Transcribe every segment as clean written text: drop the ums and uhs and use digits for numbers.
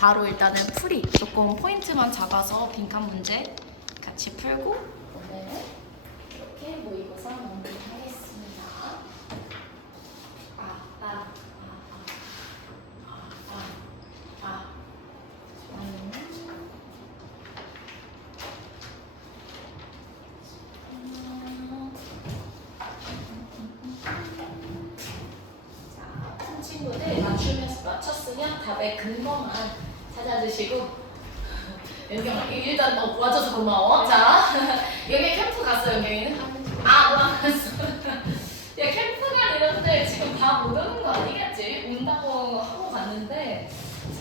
바로 일단은 풀이 조금 포인트만 잡아서 빈칸 문제 같이 풀고 오늘은 이렇게 모의고사 마무리하겠습니다. 큰 친구들 맞췄으면 답의 근거만 찾아주시고 연경아 일단 너 와줘서 고마워. 자 여기 캠프 갔어. 연경이는? 안 갔어. 야 캠프 간 이런데 지금 다 못 오는 거 아니겠지? 온다고 하고 갔는데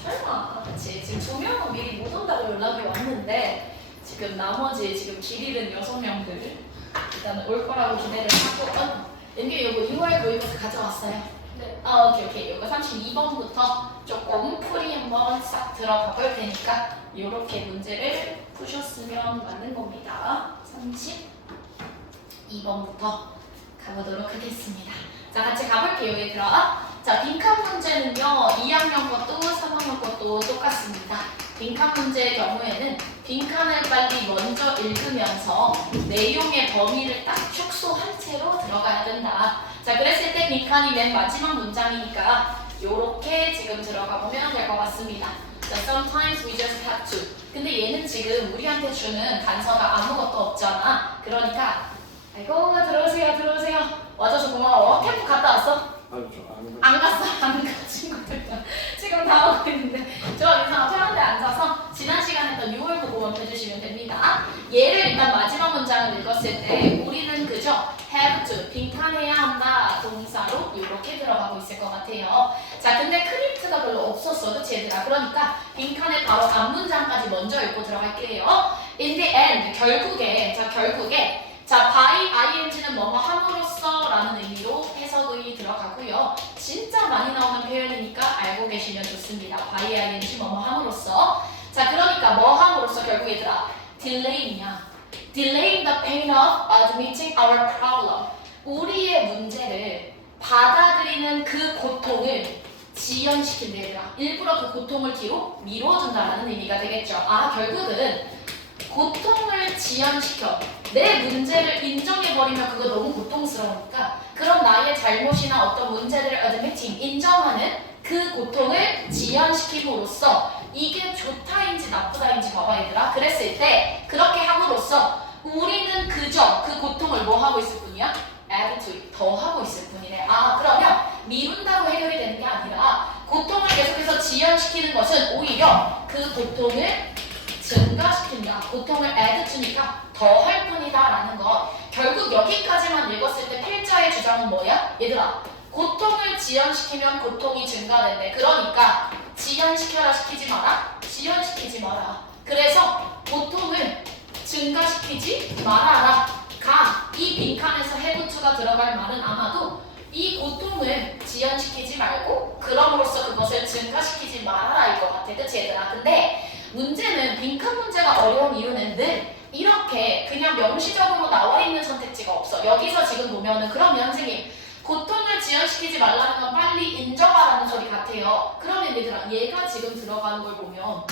설마 그치? 지금 2명은 미리 못 온다고 연락이 왔는데 지금 나머지 지금 길 잃은 6명들 일단 올 거라고 기대를 하고 연경이 이거 6월 모의고사 가져왔어요. 네. 오케이. 이거 32번부터 조금 풀이 한번 싹 들어가 볼 테니까 이렇게 문제를 푸셨으면 맞는 겁니다. 32번부터 가보도록 하겠습니다. 자, 같이 가볼게요, 얘들아. 자, 빈칸 문제는요, 2학년 것도 3학년 것도 똑같습니다. 빈칸 문제의 경우에는 빈칸을 빨리 먼저 읽으면서 내용의 범위를 딱 축소한 채로 들어가야 된다. 자, 그랬을 때 빈칸이 맨 마지막 문장이니까 요렇게 지금 들어가 보면 될 것 같습니다. 자, sometimes we just have to. 근데 얘는 지금 우리한테 주는 단서가 아무것도 없잖아. 그러니까 아이고 들어오세요. 와줘서 고마워. 캠프 갔다 왔어? 안 갔어. 친구들 지금 다 오고 있는데 저 이상 편한데 앉아서 지난 시간에 했던 6월 보고만 펴주시면 됩니다. 얘를 일단 마지막 문장을 읽었을 때 우리는 그저 have to, 빈칸해야 한다 동사로 이렇게 들어가고 있을 것 같아요. 자, 근데 크립트가 별로 없었어, 그치 얘들아? 그러니까 빈칸에 바로 앞문장까지 먼저 읽고 들어갈게요. In the end, 결국에 자, by ing는 뭐뭐 함으로써 라는 의미로 해석이 들어가고요. 진짜 많이 나오는 표현이니까 알고 계시면 좋습니다. by ing 뭐뭐 함으로써. 자, 그러니까 뭐 함으로써 결국 얘들아 delay냐? Delaying the pain of admitting our problem. 우리의 문제를 받아들이는 그 고통을 지연시킨다 얘들아. 일부러 그 고통을 뒤로 미뤄둔다는 의미가 되겠죠. 결국은 고통을 지연시켜 내 문제를 인정해버리면 그거 너무 고통스러우니까 그런 나의 잘못이나 어떤 문제를 admitting, 인정하는 그 고통을 지연시킴으로써 이게 좋다인지 나쁘다인지 봐봐 얘들아. 그랬을 때 그렇게 함으로써 우리는 그저 그 고통을 뭐 하고 있을 뿐이야? add to it, 더 하고 있을 뿐이네. 그러면 미룬다고 해결이 되는 게 아니라 고통을 계속해서 지연시키는 것은 오히려 그 고통을 증가시킨다. 고통을 add to니까 더 할 뿐이다 라는 것. 결국 여기까지만 읽었을 때 필자의 주장은 뭐야? 얘들아, 고통을 지연시키면 고통이 증가된대. 그러니까 지연시켜라 시키지 마라? 지연시키지 마라. 그래서 고통을 증가시키지 말아라 가. 이 빈칸에서 have to가 들어갈 말은 아마도 이 고통을 지연시키지 말고 그럼으로써 그것을 증가시키지 말아라 일 것 같아. 그치 얘들아? 근데 문제는 빈칸 문제가 어려운 이유는 늘 이렇게 그냥 명시적으로 나와 있는 선택지가 없어. 여기서 지금 보면은 그러면 선생님 고통을 지연시키지 말라는 건 빨리 인정하라는 소리 같아요. 그러면 얘들아 얘가 지금 들어가는 걸 보면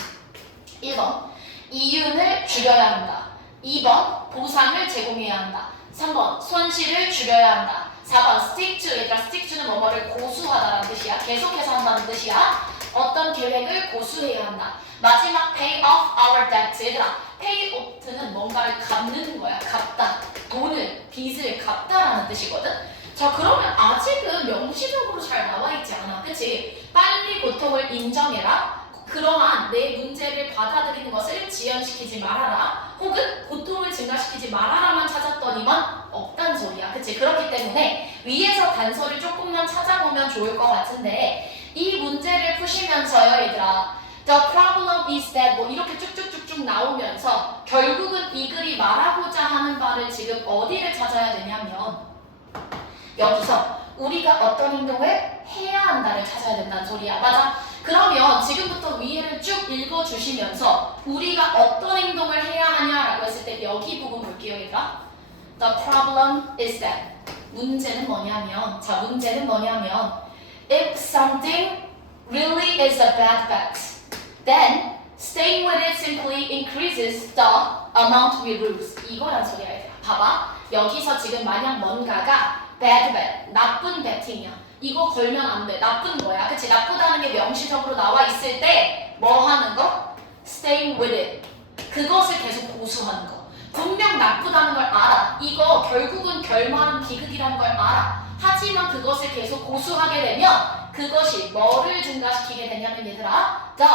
1번 이윤을 줄여야 한다. 2번 보상을 제공해야 한다. 3번 손실을 줄여야 한다. 4번 stick to. 얘들아 stick to는 뭐뭐를 고수하다라는 뜻이야. 계속해서 한다는 뜻이야. 어떤 계획을 고수해야 한다. 마지막 pay off our debt. 얘들아 pay off는 뭔가를 갚는 거야. 갚다. 돈을, 빚을 갚다라는 뜻이거든. 자, 그러면 아직은 명시적으로 잘 나와 있지 않아. 그치? 빨리 고통을 인정해라. 그러한 내 문제를 받아들이는 것을 지연시키지 말아라. 혹은 고통을 증가시키지 말아라만 찾았더니만 없단 소리야. 그치? 그렇기 때문에 위에서 단서를 조금만 찾아보면 좋을 것 같은데 이 문제를 푸시면서요 얘들아 The problem is that 뭐 이렇게 쭉쭉쭉쭉 나오면서 결국은 이 글이 말하고자 하는 바를 지금 어디를 찾아야 되냐면 여기서 우리가 어떤 행동을 해야 한다를 찾아야 된다는 소리야. 맞아? 그러면 지금부터 위에를 쭉 읽어주시면서 우리가 어떤 행동을 해야 하냐라고 했을 때 여기 부분 볼게요 얘들아. The problem is that 문제는 뭐냐면 if something really is a bad bet then staying with it simply increases the amount we lose. 이거란 소리야 얘들아. 봐봐. 여기서 지금 만약 뭔가가 bad bet, 나쁜 배팅이야. 이거 걸면 안 돼. 나쁜 거야. 그치? 나쁘다는 게 명시적으로 나와 있을 때 뭐 하는 거? staying with it. 그것을 계속 고수하는 거. 분명 나쁘다는 걸 알아. 이거 결국은 결말은 비극이라는 걸 알아. 하지만 그것을 계속 고수하게 되면 그것이 뭐를 증가시키게 되냐면 얘들아, the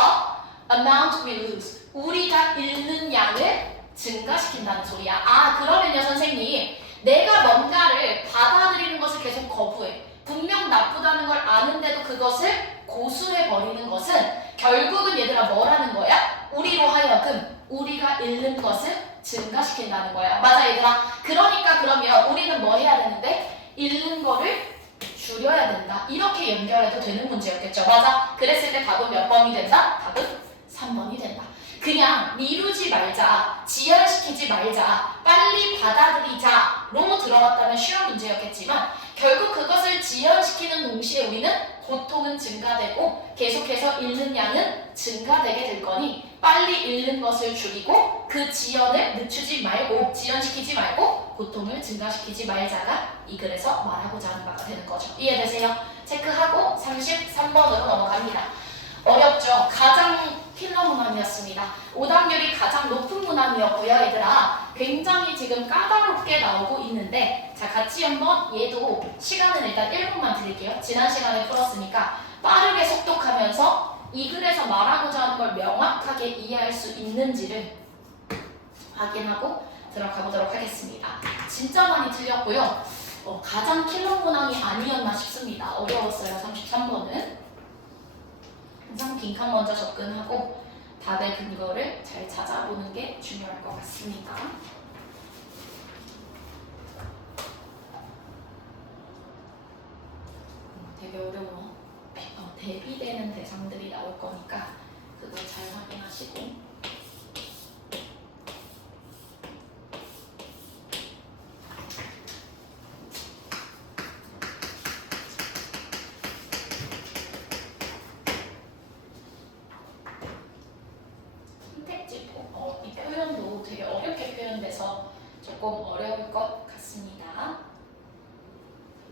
amount we lose. 우리가 잃는 양을 증가시킨다는 소리야. 아, 그러면요 선생님, 내가 뭔가를 받아들이는 것을 계속 거부해. 분명 나쁘다는 걸 아는데도 그것을 고수해버리는 것은 결국은 얘들아 뭐라는 거야? 우리로 하여금 우리가 잃는 것을 증가시킨다는 거야. 맞아 얘들아? 그러니까 그러면 우리는 뭐 해야 되는데? 잃는 거를 줄여야 된다. 이렇게 연결해도 되는 문제였겠죠. 맞아? 그랬을 때 답은 몇 번이 된다? 답은 3번이 된다. 그냥 미루지 말자, 지연시키지 말자, 빨리 받아들이자로 들어갔다면 쉬운 문제였겠지만 결국 그것을 지연시키는 동시에 우리는 고통은 증가되고 계속해서 잃는 양은 증가되게 될 거니 빨리 잃는 것을 줄이고 그 지연을 늦추지 말고 지연시키지 말고 고통을 증가시키지 말자가 이 글에서 말하고자 하는 바가 되는 거죠. 이해되세요? 체크하고 33번으로 넘어갑니다. 어렵죠? 가장 필러 문항이었습니다. 오답률이 가장 높은 문항이었고요. 얘들아 굉장히 지금 까다롭게 나오고 있는데 자 같이 한번 얘도 시간은 일단 1분만 드릴게요. 지난 시간에 풀었으니까 빠르게 속독하면서 이 글에서 말하고자 하는 걸 명확하게 이해할 수 있는지를 확인하고 들어가 보도록 하겠습니다. 진짜 많이 틀렸고요. 가장 킬러 문항이 아니었나 싶습니다. 어려웠어요. 33번은. 항상 빈칸 먼저 접근하고 답의 근거를 잘 찾아보는 게 중요할 것 같습니다. 되게 어려워. 대비되는 대상들이 나올 거니까 그거 잘 확인하시고 선택지도 이 표현도 되게 어렵게 표현돼서 조금 어려울 것 같습니다.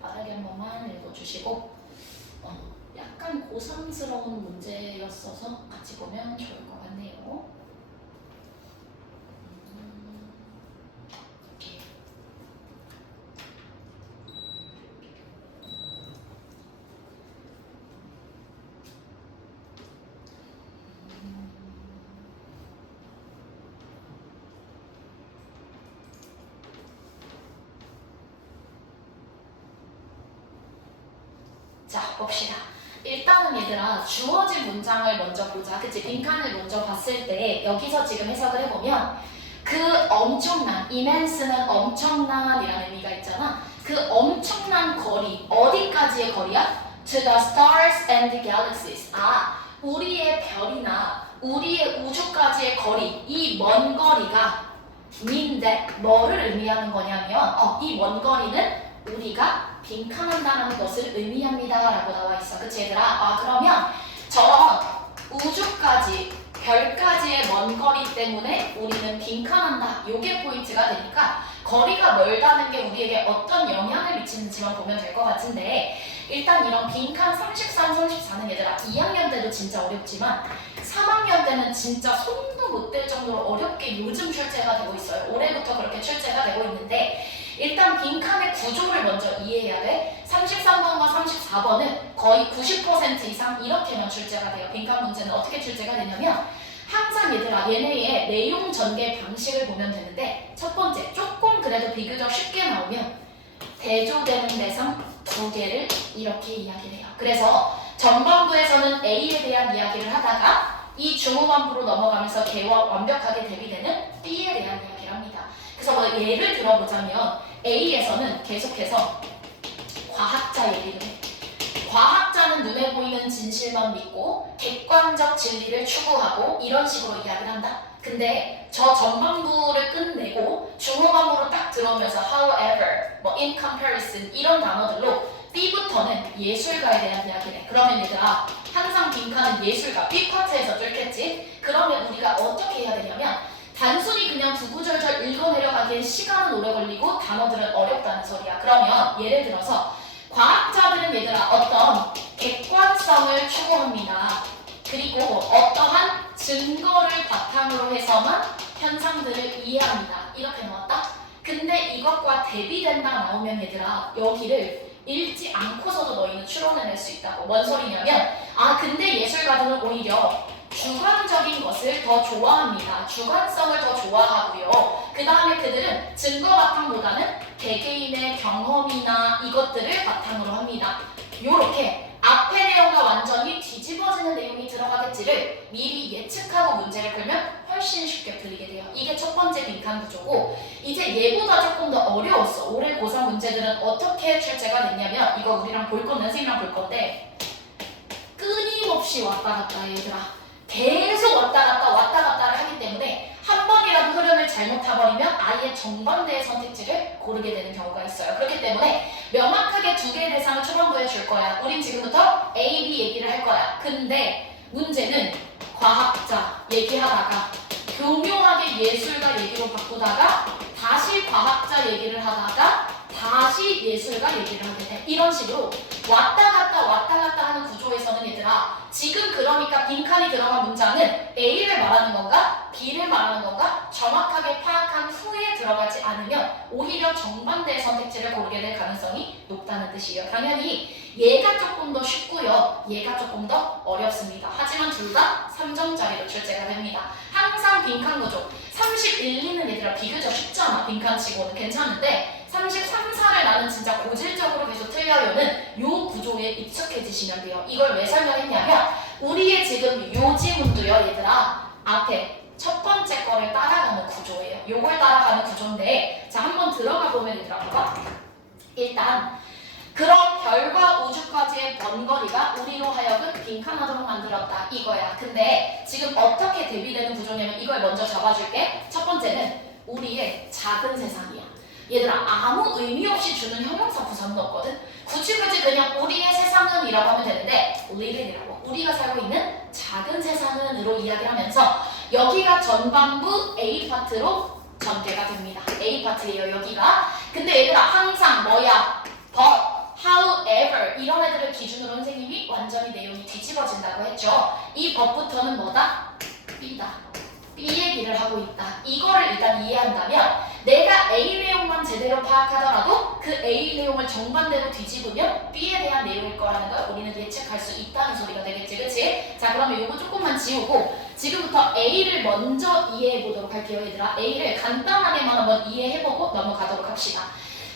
빠르게 한 번만 읽어주시고 약간 고상스러운 문제였어서 같이 보면 좋을 것 같네요. 자, 봅시다. 일단은 얘들아 주어진 문장을 먼저 보자. 그치? 빈칸을 먼저 봤을 때 여기서 지금 해석을 해보면 그 엄청난, immense는 엄청난이라는 의미가 있잖아. 그 엄청난 거리, 어디까지의 거리야? To the stars and the galaxies. 우리의 별이나 우리의 우주까지의 거리, 이 먼 거리가 mean that 뭐를 의미하는 거냐면 이 먼 거리는 우리가 빈칸한다는 것을 의미합니다 라고 나와 있어. 그치 얘들아? 그러면 저런 우주까지 별까지의 먼 거리 때문에 우리는 빈칸한다. 요게 포인트가 되니까 거리가 멀다는 게 우리에게 어떤 영향을 미치는지만 보면 될 것 같은데 일단 이런 빈칸 33, 34는 얘들아 2학년 때도 진짜 어렵지만 3학년 때는 진짜 손도 못 댈 정도로 어렵게 요즘 출제가 되고 있어요. 올해부터 그렇게 출제가 되고 있는데 일단 빈칸의 구조를 먼저 이해해야 돼. 33번과 34번은 거의 90% 이상 이렇게만 출제가 돼요. 빈칸 문제는 어떻게 출제가 되냐면 항상 얘들아 얘네의 내용 전개 방식을 보면 되는데 첫 번째 조금 그래도 비교적 쉽게 나오면 대조되는 대상 2개를 이렇게 이야기를 해요. 그래서 전반부에서는 A에 대한 이야기를 하다가 이 중후반부로 넘어가면서 걔와 완벽하게 대비되는 B에 대한 이야기를 합니다. 그래서 뭐 예를 들어보자면 A에서는 계속해서 과학자 얘기를 해. 과학자는 눈에 보이는 진실만 믿고 객관적 진리를 추구하고 이런 식으로 이야기를 한다. 근데 저 전반부를 끝내고 중후반부로 딱 들어오면서 however, 뭐 in comparison 이런 단어들로 B부터는 예술가에 대한 이야기를 해. 그러면 얘들아 항상 빈칸은 예술가 B파트에서 뚫겠지. 그러면 우리가 어떻게 해야 되냐면 단순히 그냥 구구절절 읽어내려가기엔 시간은 오래 걸리고 단어들은 어렵다는 소리야. 그러면 예를 들어서 과학자들은 얘들아 어떤 객관성을 추구합니다. 그리고 어떠한 증거를 바탕으로 해서만 현상들을 이해합니다. 이렇게 나왔다? 근데 이것과 대비된다 나오면 얘들아 여기를 읽지 않고서도 너희는 추론해낼 수 있다고. 뭔 소리냐면 근데 예술가들은 오히려 주관적인 것을 더 좋아합니다. 주관성을 더 좋아하고요. 그 다음에 그들은 증거 바탕보다는 개개인의 경험이나 이것들을 바탕으로 합니다. 요렇게 앞의 내용과 완전히 뒤집어지는 내용이 들어가겠지를 미리 예측하고 문제를 풀면 훨씬 쉽게 풀리게 돼요. 이게 첫 번째 빈칸 구조고 이제 얘보다 조금 더 어려웠어. 올해 고3 문제들은 어떻게 출제가 됐냐면 이거 우리랑 볼 건데 선생님이랑 볼 건데 끊임없이 왔다 갔다 해 얘들아. 계속 왔다 갔다를 하기 때문에 한 번이라도 흐름을 잘못 타버리면 아예 정반대의 선택지를 고르게 되는 경우가 있어요. 그렇기 때문에 명확하게 두 개의 대상을 초반부에 줄 거야. 우린 지금부터 A, B 얘기를 할 거야. 근데 문제는 과학자 얘기하다가 교묘하게 예술가 얘기로 바꾸다가 다시 과학자 얘기를 하다가 다시 예술가 얘기를 하게 돼. 이런 식으로 왔다 갔다 하는 구조에서는 얘들아 지금 그러니까 빈칸이 들어간 문장은 A를 말하는 건가 B를 말하는 건가 정확하게 파악한 후에 들어가지 않으면 오히려 정반대의 선택지를 고르게 될 가능성이 높다는 뜻이에요. 당연히 얘가 조금 더 쉽고요. 얘가 조금 더 어렵습니다. 하지만 둘 다 3점짜리로 출제가 됩니다. 항상 빈칸 구조 31, 2는 얘들아 비교적 쉽잖아. 빈칸 치고는 괜찮은데 33, 4를 나는 진짜 고질적으로 계속 틀려요는 요 구조에 익숙해지시면 돼요. 이걸 왜 설명했냐면 우리의 지금 요 지문도요 얘들아 앞에 첫 번째 거를 따라가는 구조예요. 요걸 따라가는 구조인데 자 한번 들어가 보면 얘들아 봐봐. 일단 그런 별과 우주까지의 먼 거리가 우리로 하여금 빈칸하도록 만들었다 이거야. 근데 지금 어떻게 대비되는 구조냐면 이걸 먼저 잡아줄게. 첫 번째는 우리의 작은 세상이야. 얘들아 아무 의미 없이 주는 형용사 부사는 없거든. 굳이 그냥 우리의 세상은 이라고 하면 되는데 live이라고 우리가 살고 있는 작은 세상은으로 이야기를 하면서 여기가 전반부 A파트로 전개가 됩니다. A파트예요 여기가. 근데 얘들아 항상 뭐야 but however 이런 애들을 기준으로 선생님이 완전히 내용이 뒤집어진다고 했죠. 이 법부터는 뭐다? B다. B 얘기를 하고 있다. 이거를 일단 이해한다면 내가 A 내용만 제대로 파악하더라도 그 A 내용을 정반대로 뒤집으면 B에 대한 내용일 거라는 걸 우리는 예측할 수 있다는 소리가 되겠지. 그치? 자 그러면 이거 조금만 지우고 지금부터 A를 먼저 이해해 보도록 할게요 얘들아. A를 간단하게만 한번 이해해보고 넘어가도록 합시다.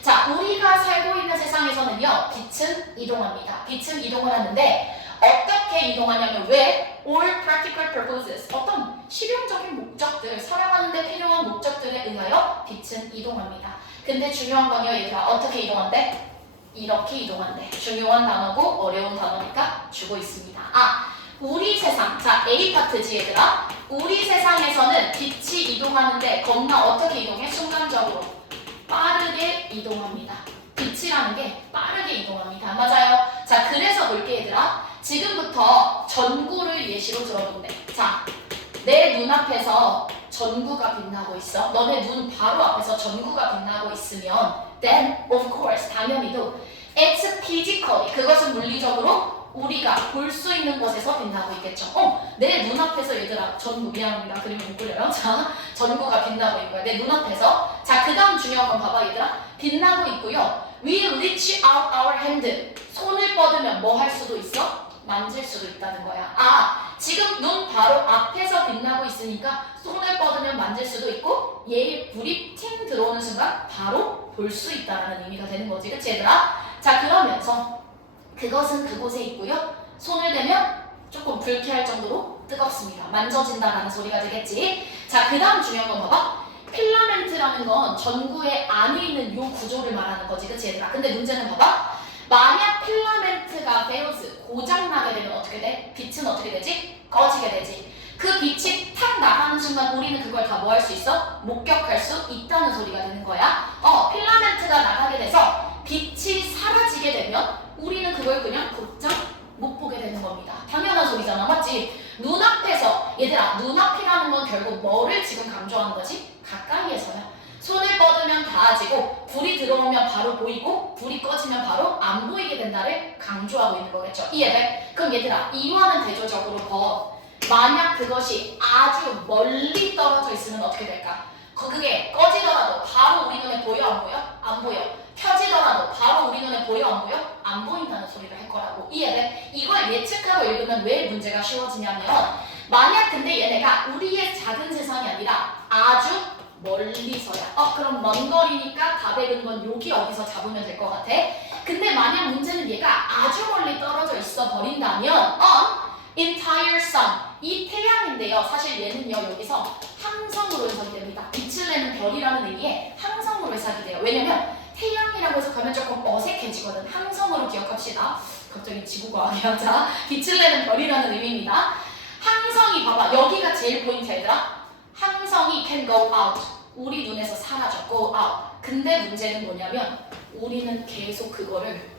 자 우리가 살고 있는 세상에서는요 빛은 이동합니다. 빛은 이동을 하는데 어떻게 이동하냐면 왜? All practical purposes 어떤 실용적인 목적들 살아가는 데 필요한 목적들에 의하여 빛은 이동합니다. 근데 중요한 건요 얘들아 어떻게 이동한대? 이렇게 이동한대. 중요한 단어고 어려운 단어니까 주고 있습니다. 우리 세상 자 A파트지 얘들아. 우리 세상에서는 빛이 이동하는데 겁나 어떻게 이동해? 순간적으로 빠르게 이동합니다. 빛이라는 게 빠르게 이동합니다. 맞아요? 자 그래서 볼게 얘들아. 지금부터 전구를 예시로 들어본대. 자, 내 눈앞에서 전구가 빛나고 있어. 너네 눈 바로 앞에서 전구가 빛나고 있으면 then of course 당연히도 it's physically 그것은 물리적으로 우리가 볼 수 있는 곳에서 빛나고 있겠죠. 내 눈앞에서 얘들아 전구 미안합니다. 그림을 못 그려요. 자, 전구가 빛나고 있는 거야. 내 눈앞에서. 자, 그 다음 중요한 건 봐봐 얘들아. 빛나고 있고요. We reach out our hand. 손을 뻗으면 뭐 할 수도 있어? 만질 수도 있다는 거야. 지금 눈 바로 앞에서 빛나고 있으니까 손을 뻗으면 만질 수도 있고 얘의 불이 팅 들어오는 순간 바로 볼 수 있다는 의미가 되는 거지. 그치 얘들아? 자 그러면서 그것은 그곳에 있고요. 손을 대면 조금 불쾌할 정도로 뜨겁습니다. 만져진다라는 소리가 되겠지. 자 그 다음 중요한 건 봐봐. 필라멘트라는 건 전구의 안에 있는 요 구조를 말하는 거지. 그치 얘들아? 근데 문제는 봐봐. 만약 필라멘트가 fails, 고장나게 되면 어떻게 돼? 빛은 어떻게 되지? 꺼지게 되지. 그 빛이 탁 나가는 순간 우리는 그걸 다 뭐 할 수 있어? 목격할 수 있다는 소리가 되는 거야. 필라멘트가 나가게 돼서 빛이 사라지게 되면 우리는 그걸 그냥 곧장 못 보게 되는 되는 겁니다. 당연한 소리잖아, 맞지? 눈앞에서, 얘들아, 눈앞이라는 건 결국 뭐를 지금 강조하는 거지? 가까이에서야. 손을 뻗으면 닿아지고 불이 들어오면 바로 보이고 불이 꺼지면 바로 안 보이게 된다를 강조하고 있는 거겠죠. 이해돼? 그럼 얘들아, 이와는 대조적으로 만약 그것이 아주 멀리 떨어져 있으면 어떻게 될까? 그게 꺼지더라도 바로 우리 눈에 보여 안 보여? 안 보여. 켜지더라도 바로 우리 눈에 보여 안 보여? 안 보인다는 소리를 할 거라고. 이해돼? 이걸 예측하고 읽으면 왜 문제가 쉬워지냐면 만약 근데 얘네가 우리의 작은 세상이 아니라 아주 멀리서야. 그럼 먼 거리니까 답의 근본 여기 어디서 잡으면 될 것 같아? 근데 만약 문제는 얘가 아주 멀리 떨어져 있어 버린다면 entire sun 이 태양인데요. 사실 얘는요 여기서 항성으로 해석이 됩니다. 빛을 내는 별이라는 의미의 항성으로 해석이 돼요. 왜냐면 태양이라고 해석하면 조금 어색해지거든. 항성으로 기억합시다. 갑자기 지구과학이 하자. 빛을 내는 별이라는 의미입니다. 항성이 봐봐. 여기가 제일 포인트야 얘들아. 항성이 can go out. 우리 눈에서 사라져. go out. 근데 문제는 뭐냐면 우리는 계속 그거를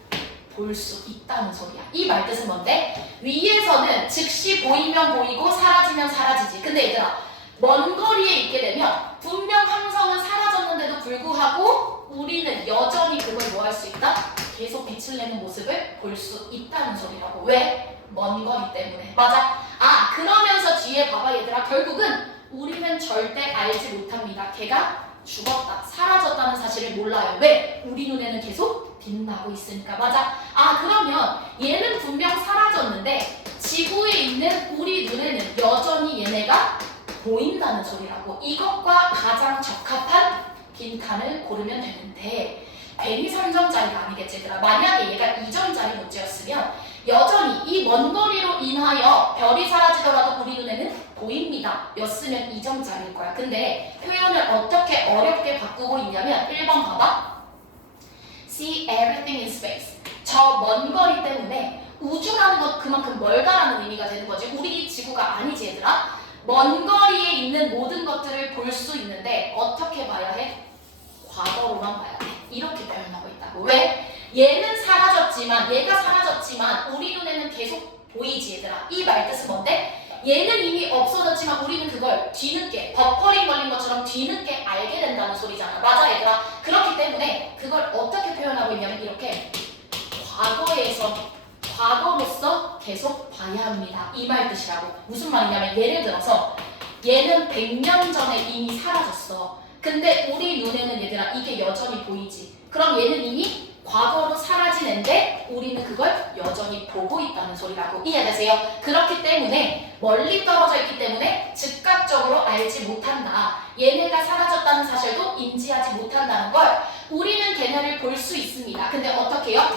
볼 수 있다는 소리야. 이 말뜻은 뭔데? 위에서는 즉시 보이면 보이고 사라지면 사라지지. 근데 얘들아 먼 거리에 있게 되면 분명 항성은 사라졌는데도 불구하고 우리는 여전히 그걸 뭐 할 수 있다? 계속 빛을 내는 모습을 볼 수 있다는 소리라고. 왜? 먼 거리 때문에. 맞아? 그러면서 뒤에 봐봐 얘들아. 결국은 우리는 절대 알지 못합니다. 걔가 죽었다, 사라졌다는 사실을 몰라요. 왜? 우리 눈에는 계속 빛나고 있으니까. 맞아? 그러면 얘는 분명 사라졌는데 지구에 있는 우리 눈에는 여전히 얘네가 보인다는 소리라고. 이것과 가장 적합한 빈칸을 고르면 되는데 괜히 3점짜리가 아니겠지 얘들아. 만약에 얘가 2점짜리 문제였으면 여전히 이 먼 거리로 인하여 별이 사라지더라도 우리 눈에는 보입니다 였으면 2점짜리일 거야. 근데 표현을 어떻게 어렵게 바꾸고 있냐면 1번 봐봐. See everything in space. 저 먼 거리 때문에 우주라는 것 그만큼 멀다라는 의미가 되는 거지. 우리 지구가 아니지 얘들아. 먼 거리에 있는 모든 것들을 볼 수 있는데 어떻게 봐야 해? 과거로만 봐야 돼. 이렇게 표현하고 있다고. 왜? 얘는 사라졌지만 얘가 사라졌지만 우리 눈에는 계속 보이지 얘들아. 이 말뜻은 뭔데? 얘는 이미 없어졌지만 우리는 그걸 뒤늦게 버퍼링 걸린 것처럼 뒤늦게 알게 된다는 소리잖아. 맞아 얘들아. 그렇기 때문에 그걸 어떻게 표현하고 있냐면 이렇게 과거로서 계속 봐야 합니다. 이 말뜻이라고. 무슨 말이냐면 예를 들어서 얘는 100년 전에 이미 사라졌어. 근데 우리 눈에는 얘들아 이게 여전히 보이지. 그럼 얘는 이미 과거로 사라진 앤데 우리는 그걸 여전히 보고 있다는 소리라고. 이해되세요? 그렇기 때문에 멀리 떨어져 있기 때문에 즉각적으로 알지 못한다. 얘네가 사라졌다는 사실도 인지하지 못한다는 걸 우리는 걔네를 볼 수 있습니다. 근데 어떻게 해요?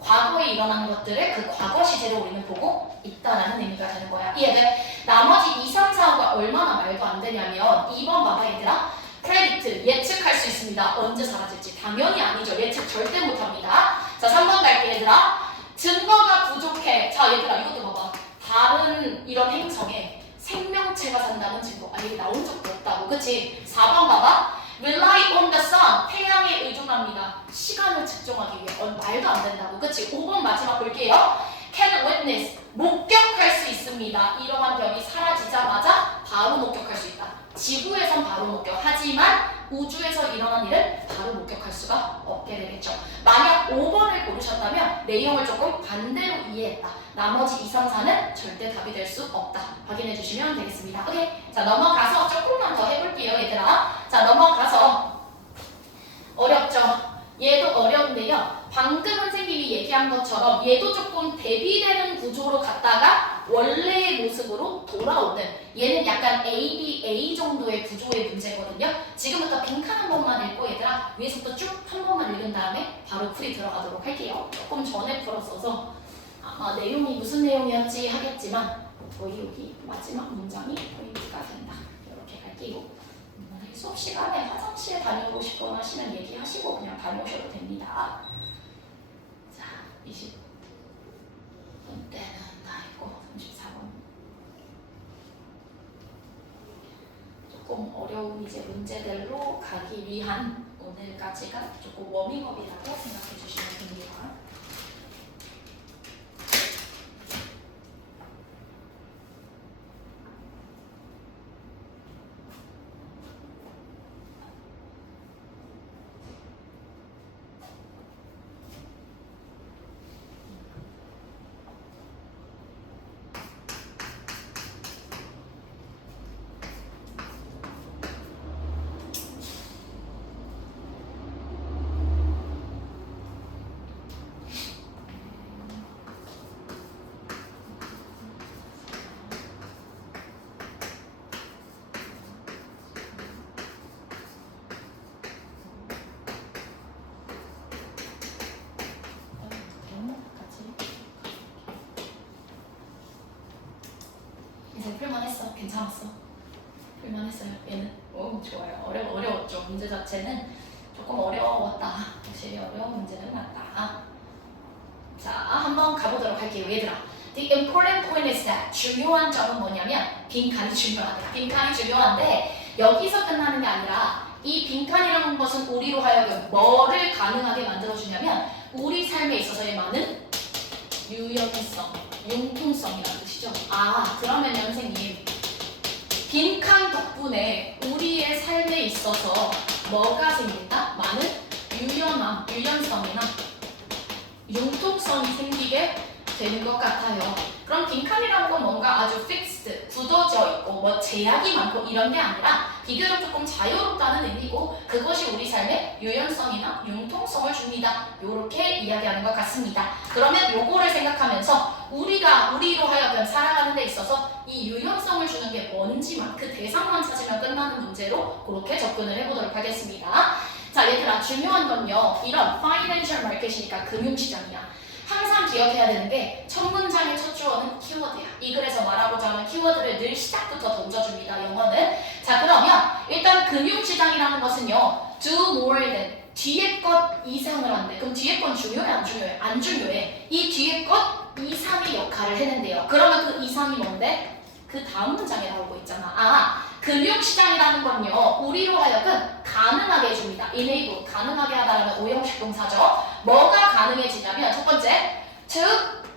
과거에 일어난 것들을 그 과거 시제로 우리는 보고 있다라는 의미가 되는 거야. 이해돼? 나머지 2, 3, 4가 얼마나 말도 안 되냐면 2번 봐봐 얘들아. 프레딕트 예측할 수 있습니다. 언제 사라질지. 당연히 아니죠. 예측 절대 못합니다. 자 3번 갈게 얘들아. 증거가 부족해. 자 얘들아 이것도 봐봐. 다른 이런 행성에 생명체가 산다는 증거 이게 나온 적도 없다고. 그치? 4번 봐봐. Rely on the sun. 태양에 의존합니다. 시간을 측정하기 위해. 말도 안 된다고. 그치? 5번 마지막 볼게요. Can witness. 목격할 수 있습니다. 이러한 별이 사라지자마자 바로 목격할 수 있다. 지구에선 바로 목격하지만 우주에서 일어난 일은 바로 목격할 수가 없게 되겠죠. 만약 5번을 고르셨다면 내용을 조금 반대로 이해했다. 나머지 2, 3, 4는 절대 답이 될 수 없다. 확인해 주시면 되겠습니다. 오케이? 자 넘어가서 조금만 더 해볼게요 얘들아. 자 넘어가서 어렵죠? 얘도 어려운데요. 방금 선생님이 얘기한 것처럼 얘도 조금 대비되는 구조로 갔다가 원래의 모습으로 돌아오는, 얘는 약간 ABA 정도의 구조의 문제거든요. 지금부터 빈칸 한 번만 읽고 얘들아 위에서부터 쭉 한 번만 읽은 다음에 바로 풀이 들어가도록 할게요. 조금 전에 풀었어서 아마 내용이 무슨 내용이었지 하겠지만 거의 여기 마지막 문장이 포인트가 된다. 이렇게 갈게요. 수업 시간에 화장실 다녀오고 싶거나 하시면 얘기하시고 그냥 다녀오셔도 됩니다. 자, 20분 때는 다 있고 34번. 조금 어려운 이제 문제들로 가기 위한 오늘까지가 조금 워밍업이라고 생각해 주시면 됩니다. 이거 풀만했어. 괜찮았어. 풀만했어요. 얘는. 오, 좋아요. 어려웠죠. 문제 자체는 조금 어려웠다. 확실히 어려운 문제는 맞다. 자, 한번 가보도록 할게요. 얘들아. The important point is that 중요한 점은 뭐냐면 빈칸이 중요하다. 빈칸이 중요한데 여기서 끝나는 게 아니라 이 빈칸이라는 것은 우리로 하여금 뭐를 가능하게 만들어주냐면 우리 삶에 있어서의 많은 유연성, 융통성이라는 뜻이죠. 아, 그러면 선생님 빈칸 덕분에 우리의 삶에 있어서 뭐가 생긴다? 많은 유연성이나 융통성이 생기게 되는 것 같아요. 그럼 빈칸이라는 건 뭔가 아주 fixed, 굳어져 있고 뭐 제약이 많고 이런 게 아니라 비교적 조금 자유롭다는 의미고 그것이 우리 삶에 유연성이나 융통성을 줍니다. 요렇게 이야기하는 것 같습니다. 그러면 요거를 생각하면서 우리가 우리로 하여금 살아가는 데 있어서 이 유연성을 주는 게 뭔지만 그 대상만 찾으면 끝나는 문제로 그렇게 접근을 해보도록 하겠습니다. 자, 얘들아, 중요한 건요. 이런 financial market이니까 금융시장이야. 항상 기억해야 되는 게 첫 문장의 첫 주어는 키워드야. 이 글에서 말하고자 하는 키워드를 늘 시작부터 던져줍니다. 영어는. 자, 그러면 일단 금융시장이라는 것은요. do more than 뒤에 것 이상을 한대. 그럼 뒤에 건 중요해? 안 중요해? 안 중요해. 이 뒤에 것 이상의 역할을 해낸대요. 그러면 그 이상이 뭔데? 그 다음 문장에 나오고 있잖아. 아, 금융시장이라는 건요. 우리로 하여금 가능하게 해줍니다. enable, 가능하게 하다라는 오형식 동사죠. 뭐가 가능해지냐면 첫 번째, to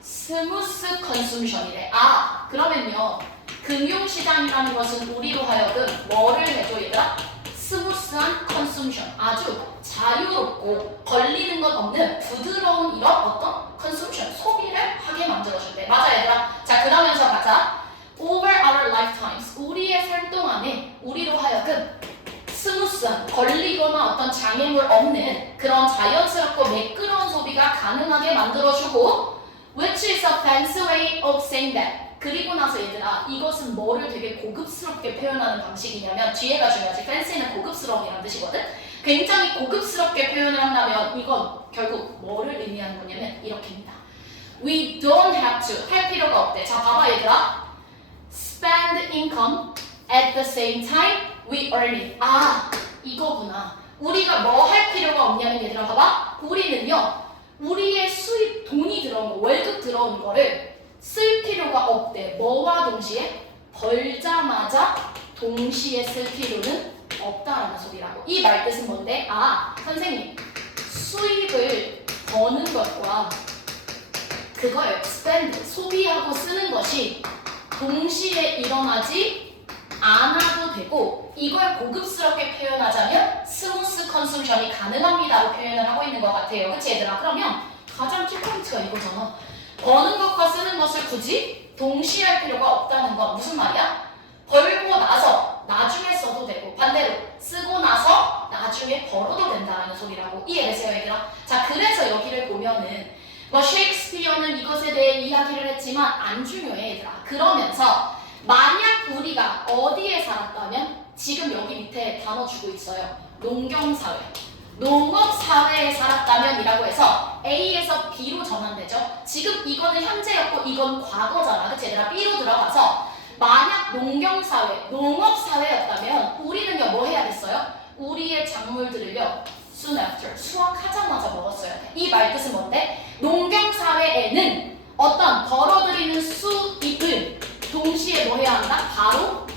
smooth consumption이래. 아, 그러면요. 금융시장이라는 것은 우리로 하여금 뭐를 해줘 얘들아? 스무스한 consumption, 아주 자유롭고 걸리는 것 없는 부드러운 이런 어떤 consumption, 소비를 하게 만들어준대. 맞아 얘들아? 자, 그러면서 가자. Over our lifetimes, 우리의 삶 동안에 우리로 하여금 스무스한, 걸리거나 어떤 장애물 없는 그런 자연스럽고 매끄러운 소비가 가능하게 만들어주고 which is a fancy way of saying that. 그리고 나서 얘들아, 이것은 뭐를 되게 고급스럽게 표현하는 방식이냐면 뒤에가 중요하지. fancy는 고급스러움이라는 뜻이거든. 굉장히 고급스럽게 표현을 한다면 이건 결국 뭐를 의미하는 거냐면 이렇게입니다. We don't have to, 할 필요가 없대. 자, 봐봐 얘들아. spend income at the same time we earn it. 아, 이거구나. 우리가 뭐 할 필요가 없냐면 얘들아 봐봐. 우리는요. 우리의 수입, 돈이 들어온 거, 월급 들어온 거를 쓸 필요가 없대. 뭐와 동시에? 벌자마자 동시에 쓸 필요는 없다라는 소리라고. 이 말뜻은 뭔데? 아, 선생님. 수입을 버는 것과 그걸 spend, 소비하고 쓰는 것이 동시에 일어나지 않아도 되고 이걸 고급스럽게 표현하자면 스무스 컨숨션이 가능합니다로 표현을 하고 있는 것 같아요. 그치 얘들아? 그러면 가장 키포인트가 이거잖아. 버는 것과 쓰는 것을 굳이 동시에 할 필요가 없다는 건 무슨 말이야? 벌고 나서 나중에 써도 되고 반대로 쓰고 나서 나중에 벌어도 된다는 소리라고. 이해되세요 얘들아? 자, 그래서 여기를 보면은 뭐 셰익스피어는 이것에 대해 이야기를 했지만 안 중요해 얘들아. 그러면서 만약 우리가 어디에 살았다면 지금 여기 밑에 단어 주고 있어요. 농경사회, 농업사회에 살았다면 이라고 해서 A에서 B로 전환되죠. 지금 이거는 현재였고 이건 과거잖아. 그치 얘들아? B로 들어가서 만약 농경사회, 농업사회였다면 우리는요 뭐 해야겠어요? 우리의 작물들을요 soon after, 수확하자마자 먹었어요. 이 말뜻은 뭔데? 농경사회에는 어떤 벌어들이는 수입을 동시에 뭐 해야 한다? 바로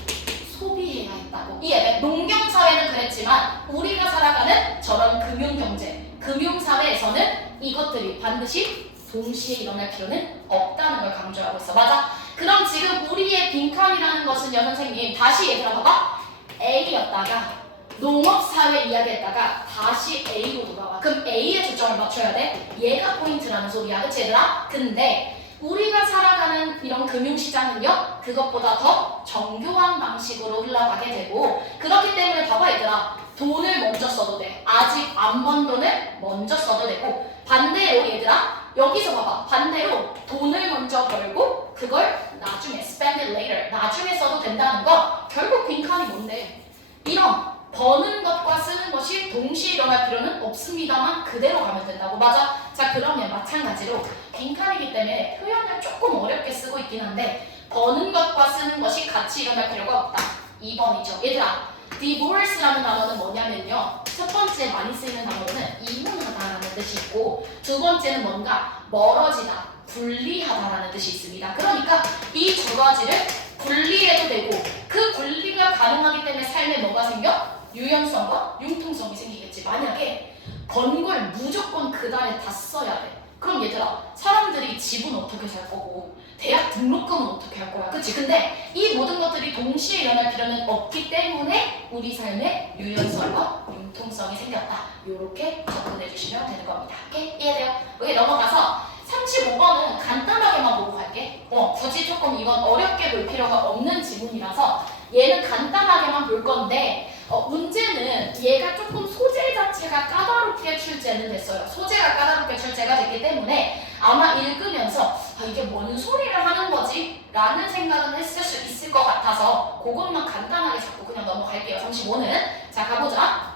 소비해야 했다고. 이해? 농경사회는 그랬지만 우리가 살아가는 저런 금융경제, 금융사회에서는 이것들이 반드시 동시에 일어날 필요는 없다는 걸 강조하고 있어. 맞아? 그럼 지금 우리의 빈칸이라는 것은요 선생님 다시 얘들아 봐봐. A였다가 농업사회 이야기했다가 다시 A로 돌아와. 그럼 A에 초점을 맞춰야 돼? 얘가 포인트라는 소리야. 그치 얘들아? 근데 우리가 살아가는 이런 금융시장은요 그것보다 더 정교한 방식으로 흘러가게 되고 그렇기 때문에 봐봐 얘들아. 돈을 먼저 써도 돼. 아직 안 번 돈을 먼저 써도 되고 반대로 얘들아 여기서 봐봐. 반대로 돈을 먼저 벌고 그걸 나중에 spend it later 나중에 써도 된다는 거 결국 빈칸이 뭔데? 이런 버는 것과 쓰는 것이 동시에 일어날 필요는 없습니다만 그대로 가면 된다고. 맞아? 자, 그러면 마찬가지로 빈칸이기 때문에 표현을 조금 어렵게 쓰고 있긴 한데 버는 것과 쓰는 것이 같이 일어날 필요가 없다. 2번이죠. 얘들아, divorce라는 단어는 뭐냐면요. 첫 번째 많이 쓰이는 단어는 이혼하다라는 뜻이 있고 두 번째는 뭔가 멀어지다, 분리하다라는 뜻이 있습니다. 그러니까 이 두 가지를 분리해도 되고 그 분리가 가능하기 때문에 삶에 뭐가 생겨? 유연성과 융통성이 생기겠지. 만약에 번 걸 무조건 그 달에 다 써야 돼. 그럼 얘들아, 사람들이 집은 어떻게 살 거고 대학 등록금은 어떻게 할 거야, 그치? 근데 이 모든 것들이 동시에 일어날 필요는 없기 때문에 우리 삶에 유연성과 융통성이 생겼다. 이렇게 접근해 주시면 되는 겁니다. 오케이? 이해돼요? 여기 넘어가서 35번은 간단하게만 보고 갈게. 굳이 조금 이건 어렵게 볼 필요가 없는 지문이라서 얘는 간단하게만 볼 건데 문제는 얘가 조금 소재 자체가 까다롭게 출제는 됐어요. 소재가 까다롭게 출제가 됐기 때문에 아마 읽으면서 이게 뭔 소리를 하는 거지? 라는 생각은 했을 수 있을 것 같아서 그것만 간단하게 잡고 그냥 넘어갈게요. 35는 자 가보자.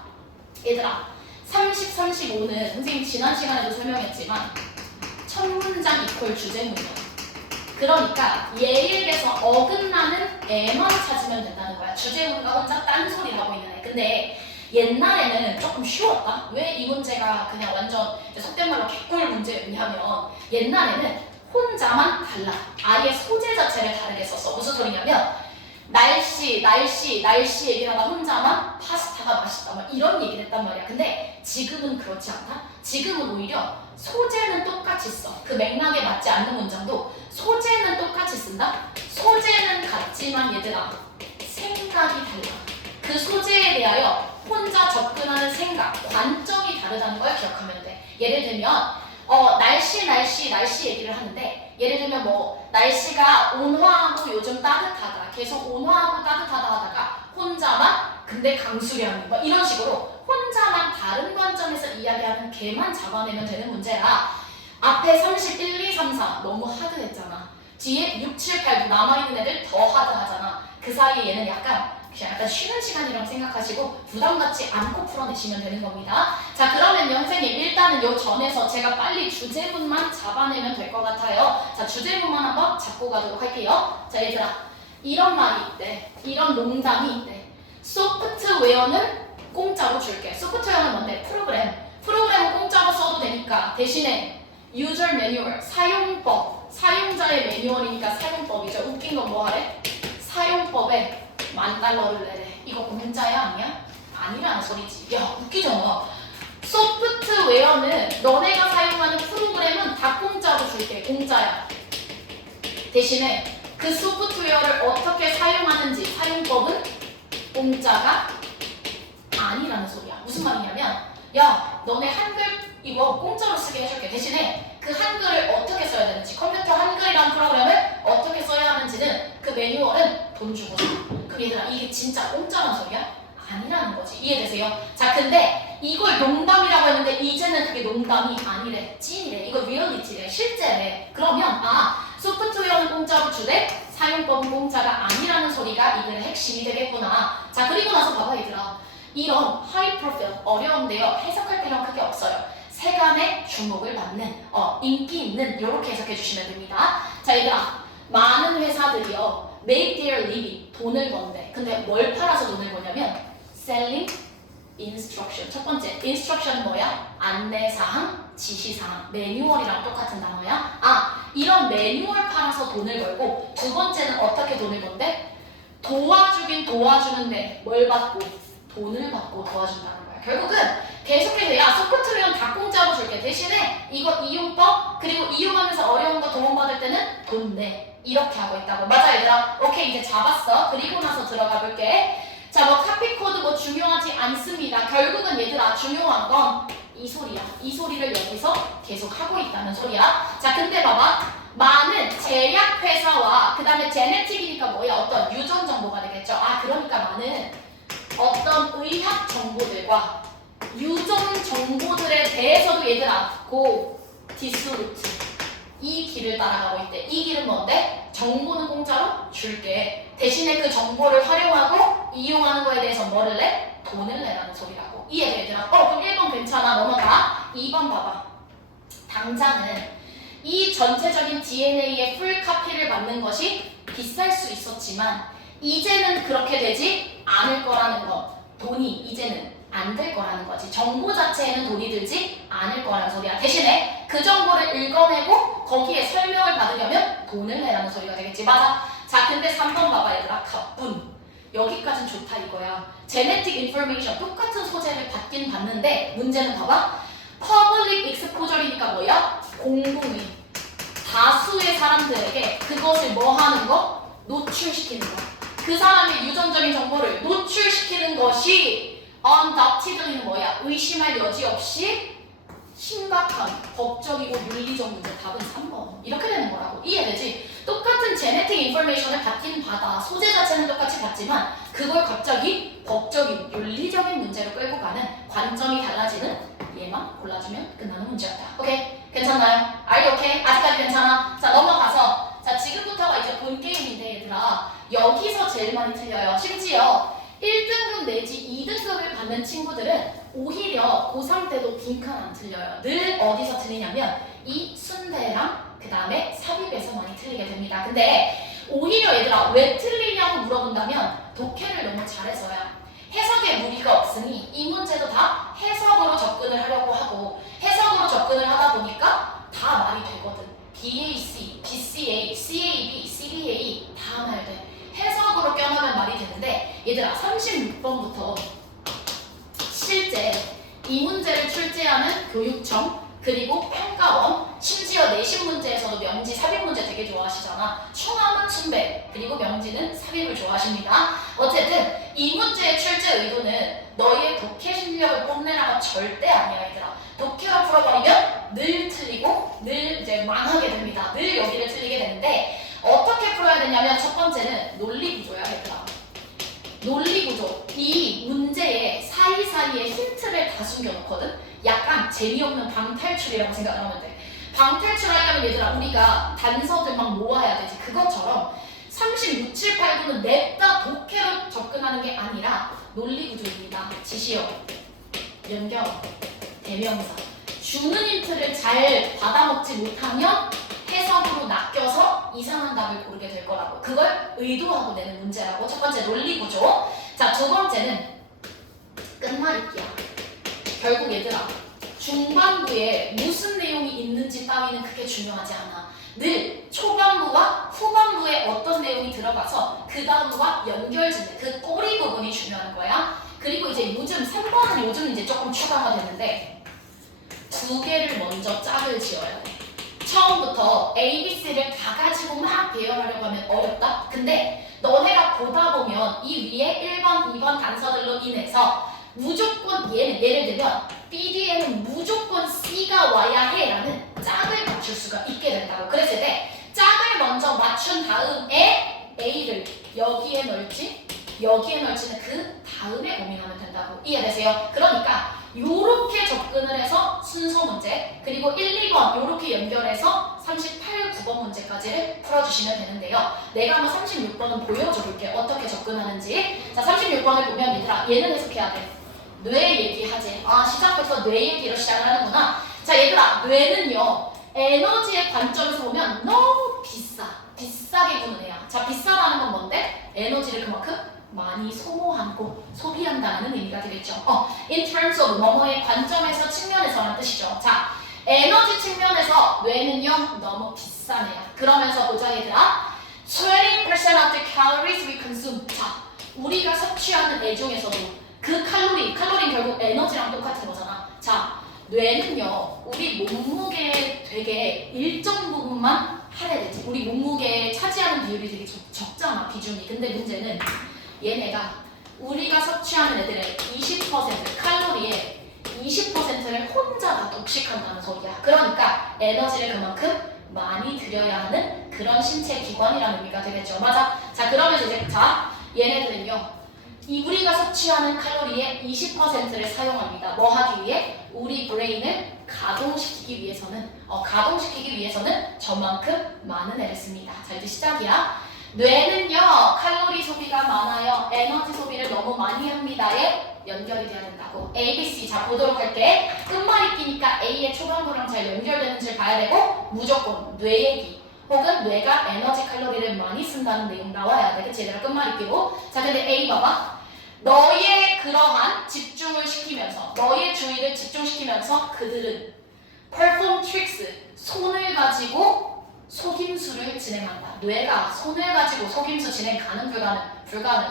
얘들아 30, 35는 선생님 지난 시간에도 설명했지만 첫 문장 이퀄 주제문이야. 그러니까 예일에서 어긋나는 애만 찾으면 된다는 거야. 주제문과 혼자 딴소리를 하고 있는 애. 근데 옛날에는 조금 쉬웠다. 왜 이 문제가 그냥 완전 속된 말로 개꿀 문제였냐면 옛날에는 혼자만 달라. 아예 소재 자체를 다르게 썼어. 무슨 소리냐면 날씨 얘기하다 혼자만 파스타가 맛있다 막 이런 얘기를 했단 말이야. 근데 지금은 그렇지 않다. 지금은 오히려 소재는 똑같이 써. 그 맥락에 맞지 않는 문장도 소재는 똑같이 쓴다. 소재는 같지만 얘들아 생각이 달라. 그 소재에 대하여 혼자 접근하는 생각, 관점이 다르다는 걸 기억하면 돼. 예를 들면 날씨 얘기를 하는데 예를 들면 뭐 날씨가 온화하고 요즘 따뜻하다. 계속 온화하고 따뜻하다 하다가 혼자만 근데 강수량이 막 이런 식으로 혼자만 다른 관점에서 이야기하는 걔만 잡아내면 되는 문제라 앞에 31, 2, 3, 4 너무 하드했잖아. 뒤에 6, 7, 8 남아있는 애들 더 하드하잖아. 그 사이에 얘는 약간 쉬는 시간이라고 생각하시고 부담 갖지 않고 풀어내시면 되는 겁니다. 자 그러면요 선생님 일단은 요 전에서 제가 빨리 주제문만 잡아내면 될 것 같아요. 자 주제문만 한번 잡고 가도록 할게요. 자 얘들아 이런 말이 있대. 이런 농담이 있대. 소프트웨어는 공짜로 줄게. 소프트웨어는 뭔데? 프로그램은 공짜로 써도 되니까 대신에 유저 매뉴얼, 사용법, 사용자의 매뉴얼이니까 사용법이죠. 웃긴 건 뭐 하래? 사용법에 $10,000를 내래. 이거 공짜야 아니야? 아니라는 소리지. 야 웃기잖아. 소프트웨어는 너네가 사용하는 프로그램은 다 공짜로 줄게. 공짜야. 대신에 그 소프트웨어를 어떻게 사용하는지 사용법은 공짜가 아니라는 소리야. 무슨 말이냐면 야 너네 한글 이거 공짜로 쓰게 해줄게. 대신에 그 한글을 어떻게 써야 되는지 컴퓨터 한글이라는 프로그램을 어떻게 써야 하는지는 그 매뉴얼은 돈 주고 사. 그럼 얘들아 이게 진짜 공짜란 소리야? 아니라는 거지. 이해되세요? 자 근데 이걸 농담이라고 했는데 이제는 그게 농담이 아니래. 찐이래. 이거 리얼리티래. 실제래. 그러면 소프트웨어는 공짜로 주되 사용법은 공짜가 아니라는 소리가 이 글의 핵심이 되겠구나. 자 그리고 나서 봐봐 얘들아. 이런 하이 프로필 어려운데요. 해석할 필요는 크게 없어요. 세간의 주목을 받는 인기 있는 이렇게 해석해 주시면 됩니다. 자 얘들아 많은 회사들이요 make their living 돈을 번대. 근데 뭘 팔아서 돈을 버냐면 selling instruction. 첫 번째 instruction은 뭐야? 안내사항, 지시사항, 매뉴얼이랑 똑같은 단어야. 이런 매뉴얼 팔아서 돈을 벌고 두 번째는 어떻게 돈을 번대? 도와주긴 도와주는데 뭘 받고? 돈을 받고 도와준다는 거야. 결국은 계속해서 야 소프트웨어는 다 공짜로 줄게. 대신에 이거 이용법 그리고 이용하면서 어려운 거 도움받을 때는 돈 내. 이렇게 하고 있다고. 맞아 얘들아? 오케이 이제 잡았어. 그리고 나서 들어가 볼게. 자 뭐 카피코드 뭐 중요하지 않습니다. 결국은 얘들아 중요한 건 이 소리야. 이 소리를 여기서 계속 하고 있다는 소리야. 자 근데 봐봐. 많은 제약회사와 그 다음에 제네틱이니까 뭐야? 어떤 유전 정보가 되겠죠. 그러니까 많은 어떤 의학 정보들과 유전 정보들에 대해서도 얘들아 고 디스루트 이 길을 따라가고 있대. 이 길은 뭔데? 정보는 공짜로 줄게. 대신에 그 정보를 활용하고 이용하는 거에 대해서 뭐를 내? 돈을 내라는 소리라고. 이해돼 얘들아? 그럼 1번 괜찮아. 넘어가. 2번 봐봐. 당장은 이 전체적인 DNA의 풀 카피를 받는 것이 비쌀 수 있었지만 이제는 그렇게 되지 않을 거라는 거. 돈이 이제는 안 될 거라는 거지. 정보 자체에는 돈이 들지 않을 거라는 소리야. 대신에 그 정보를 읽어내고 거기에 설명을 받으려면 돈을 내라는 소리가 되겠지. 맞아. 자, 근데 3번 봐봐 얘들아. 가뿐. 여기까진 좋다 이거야. Genetic information 똑같은 소재를 받긴 받는데 문제는 봐봐. Public exposure이니까 뭐야? 공공의 다수의 사람들에게 그것을 뭐 하는 거? 노출시키는 거. 그 사람의 유전적인 정보를 노출시키는 것이 undoubtedly는 뭐야? 의심할 여지 없이 심각한 법적이고 윤리적 문제. 답은 3번. 이렇게 되는 거라고. 이해되지? 똑같은 제네틱 인포메이션을 받긴 받아. 소재 자체는 똑같이 받지만 그걸 갑자기 법적인 윤리적인 문제로 끌고 가는 관점이 달라지는 얘만 골라주면 끝나는 문제였다. 오케이? 괜찮나요? Are you okay? 아직까지 괜찮아? 자, 넘어가서 자, 지금부터가 이제 본 게임인데 얘들아 여기서 제일 많이 틀려요. 심지어 1등급 내지 2등급을 받는 친구들은 오히려 고3 때도 빈칸 안 틀려요. 늘 어디서 틀리냐면 이 순대랑 그 다음에 삽입에서 많이 틀리게 됩니다. 근데 오히려 얘들아 왜 틀리냐고 물어본다면 독해를 너무 잘해서야. 해석에 무리가 없으니 이 문제도 다 해석으로 접근을 하려고 하고 해석으로 접근을 하다 보니까 다 말이 되거든. BAC, BCA, CAB, CBA 다 말돼. 해석으로 껴넣으면 말이 되는데 얘들아 36번부터 실제 이 문제를 출제하는 교육청 그리고 평가원 심지어 내신 문제에서도 명지 삽입 문제 되게 좋아하시잖아. 충함은 순배 그리고 명지는 삽입을 좋아하십니다. 어쨌든 이 문제의 출제 의도는 너희의 독해 실력을 뽐내라가 절대 아니야 얘들아. 독해가 풀어버리면 늘 틀리고 늘 이제 망하게 됩니다. 늘 여기를 틀리게 되는데 어떻게 풀어야 되냐면 첫 번째는 논리 구조야 얘들아. 논리 구조. 이 문제의 사이사이에 힌트를 다 숨겨놓거든. 약간 재미없는 방탈출이라고 생각하면 돼. 방탈출하려면 얘들아 우리가 단서들 막 모아야 되지. 그것처럼 36, 7, 8, 9는 냅다 독해로 접근하는 게 아니라 논리 구조입니다. 지시어, 연결, 대명사. 주는 힌트를 잘 받아먹지 못하면 해석으로 낚여서 이상한 답을 고르게 될 거라고. 그걸 의도하고 내는 문제라고. 첫 번째 논리 구조. 자, 두 번째는 끝말잇기야. 결국 얘들아 중반부에 무슨 내용이 있는지 따위는 크게 중요하지 않아. 늘 초반부와 후반부에 어떤 내용이 들어가서 그 다음과 연결짓는 그 꼬리 부분이 중요한 거야. 그리고 이제 요즘 3번은 요즘 이제 조금 추가가 됐는데 두 개를 먼저 짝을 지어야 돼. 처음부터 A, B, C를 다 가지고 막 배열하려고 하면 어렵다? 근데 너네가 보다 보면 이 위에 1번, 2번 단서들로 인해서 무조건 얘는 예를 들면 BD에는 무조건 C가 와야 해 라는 짝을 맞출 수가 있게 된다고. 그랬을 때 짝을 먼저 맞춘 다음에 A를 여기에 넣을지 여기에 넣을지는 그 다음에 고민하면 된다고. 이해되세요? 그러니까 요렇게 접근을 해서 순서 문제 그리고 1, 2번 요렇게 연결해서 38, 9번 문제까지를 풀어주시면 되는데요. 내가 한번 36번은 보여줘 볼게. 어떻게 접근하는지. 자, 36번을 보면 얘들아 얘는 해석해야 돼. 뇌 얘기하지. 아, 시작부터 뇌 얘기로 시작을 하는구나. 자, 얘들아 뇌는요 에너지의 관점에서 보면 너무 비싸게 구는 애야. 자, 비싸다는 건 뭔데? 에너지를 그만큼 많이 소모하고 소비한다는 의미가 되겠죠. In terms of 뭐뭐의 관점에서 측면에서라는 뜻이죠. 자, 에너지 측면에서 뇌는요 너무 비싼 애야. 그러면서 보자 얘들아 20% of the calories we consume. 자, 우리가 섭취하는 애 중에서도 그 칼로리는 결국 에너지랑 똑같은 거잖아. 자, 뇌는요 우리 몸무게에 되게 일정 부분만 할애되지. 우리 몸무게에 차지하는 비율이 되게 적잖아 비중이. 근데 문제는 얘네가 우리가 섭취하는 애들의 20% 칼로리의 20%를 혼자 다 독식한다는 소리야. 그러니까 에너지를 그만큼 많이 들여야 하는 그런 신체 기관이라는 의미가 되겠죠. 맞아? 자, 그러면서 이제 얘네들은요 우리가 섭취하는 칼로리의 20%를 사용합니다. 뭐 하기 위해? 우리 브레인을 가동시키기 위해서는 저만큼 많은 애를 씁니다. 자, 이제 시작이야. 뇌는요 칼로리 소비가 많아요. 에너지 소비를 너무 많이 합니다에 연결이 돼야 된다고. A, B, C. 자, 보도록 할게. 끝말잇기니까 A의 초반부랑 잘 연결되는지를 봐야 되고 무조건 뇌 얘기, 혹은 뇌가 에너지 칼로리를 많이 쓴다는 내용 나와야 돼. 그치? 얘들아 끝말잇기로. 자 근데 A 봐봐. 너의 그러한 집중을 시키면서 너의 주의를 집중시키면서 그들은 perform tricks 손을 가지고 속임수를 진행한다. 뇌가 손을 가지고 속임수 진행 불가능.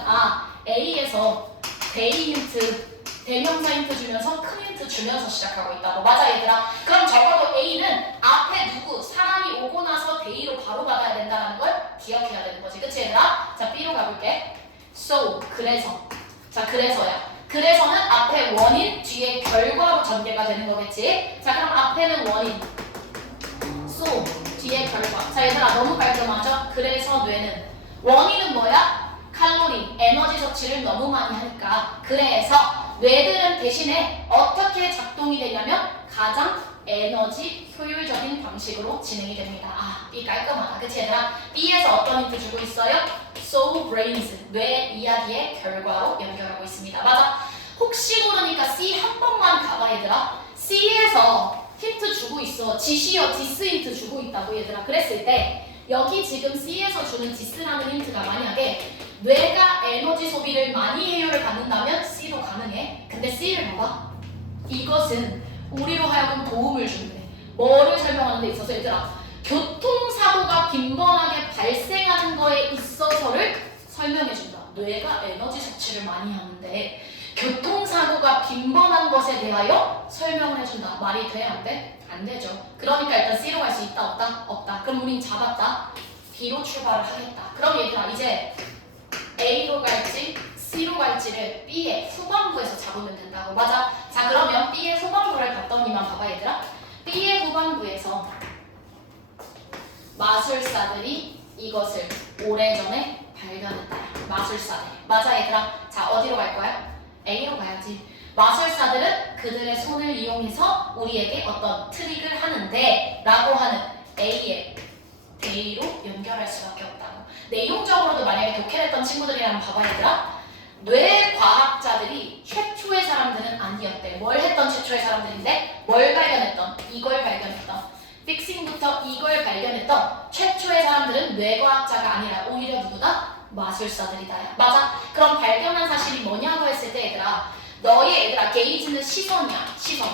A에서 대의 힌트 대명사 힌트 주면서 큰 힌트 주면서 시작하고 있다고. 맞아 얘들아. 그럼 적어도 A는 앞에 누구 사람이 오고 나서 대의로 바로 받아야 된다는 걸 기억해야 되는 거지. 그치 얘들아? 자 B로 가볼게. So 그래서. 자 그래서야. 그래서는 앞에 원인 뒤에 결과로 전개가 되는 거겠지. 자 그럼 앞에는 원인. So 뒤에 결과. 자 얘들아 너무 깔끔하죠? 그래서 뇌는 원인은 뭐야? 칼로리, 에너지 섭취를 너무 많이 하니까. 그래서 뇌들은 대신에 어떻게 작동이 되냐면 가장 에너지 효율적인 방식으로 진행이 됩니다. B 깔끔하다. 그치 얘들아? B에서 어떤 힌트 주고 있어요? So brains, 뇌 이야기의 결과로 연결하고 있습니다. 맞아. 혹시 모르니까 C 한 번만 가봐 얘들아. C에서 힌트 주고 있어. 지시어 디스 힌트 주고 있다고 얘들아. 그랬을 때 여기 지금 C에서 주는 디스라는 힌트가 만약에 뇌가 에너지 소비를 많이 해요를 받는다면 C로 가능해. 근데 C를 봐봐. 이것은 우리로 하여금 도움을 주는데 뭐를 설명하는 데 있어서 얘들아 교통사고가 빈번하게 발생하는 거에 있어서를 설명해준다. 뇌가 에너지 섭취를 많이 하는데 교통사고가 빈번한 것에 대하여 설명을 해준다. 말이 돼? 안 돼? 안 되죠. 그러니까 일단 C로 갈 수 있다 없다? 없다. 그럼 우린 잡았다. B로 출발을 하겠다. 그럼 얘들아 이제 A로 갈지 C로 갈지를 B의 후반부에서 잡으면 된다고. 맞아. 자 그러면 B의 후반부를 봤더니만 봐봐 얘들아. B의 후반부에서 마술사들이 이것을 오래전에 발견했다. 마술사들. 맞아 얘들아. 자 어디로 갈 거야? A로 가야지. 마술사들은 그들의 손을 이용해서 우리에게 어떤 트릭을 하는데 라고 하는 A의 대의로 연결할 수밖에 없다고. 내용적으로도 만약에 독해했던 친구들이라면 봐봐 얘들아. 뇌과학자들이 최초의 사람들은 아니었대. 뭘 했던 최초의 사람들인데 뭘 발견했던? 이걸 발견했던. 픽싱부터 이걸 발견했던 최초의 사람들은 뇌과학자가 아니라 오히려 누구다? 마술사들이다. 맞아. 그럼 발견한 사실이 뭐냐고 했을 때 얘들아 너의 얘들아 게이지는 시선이야. 시선.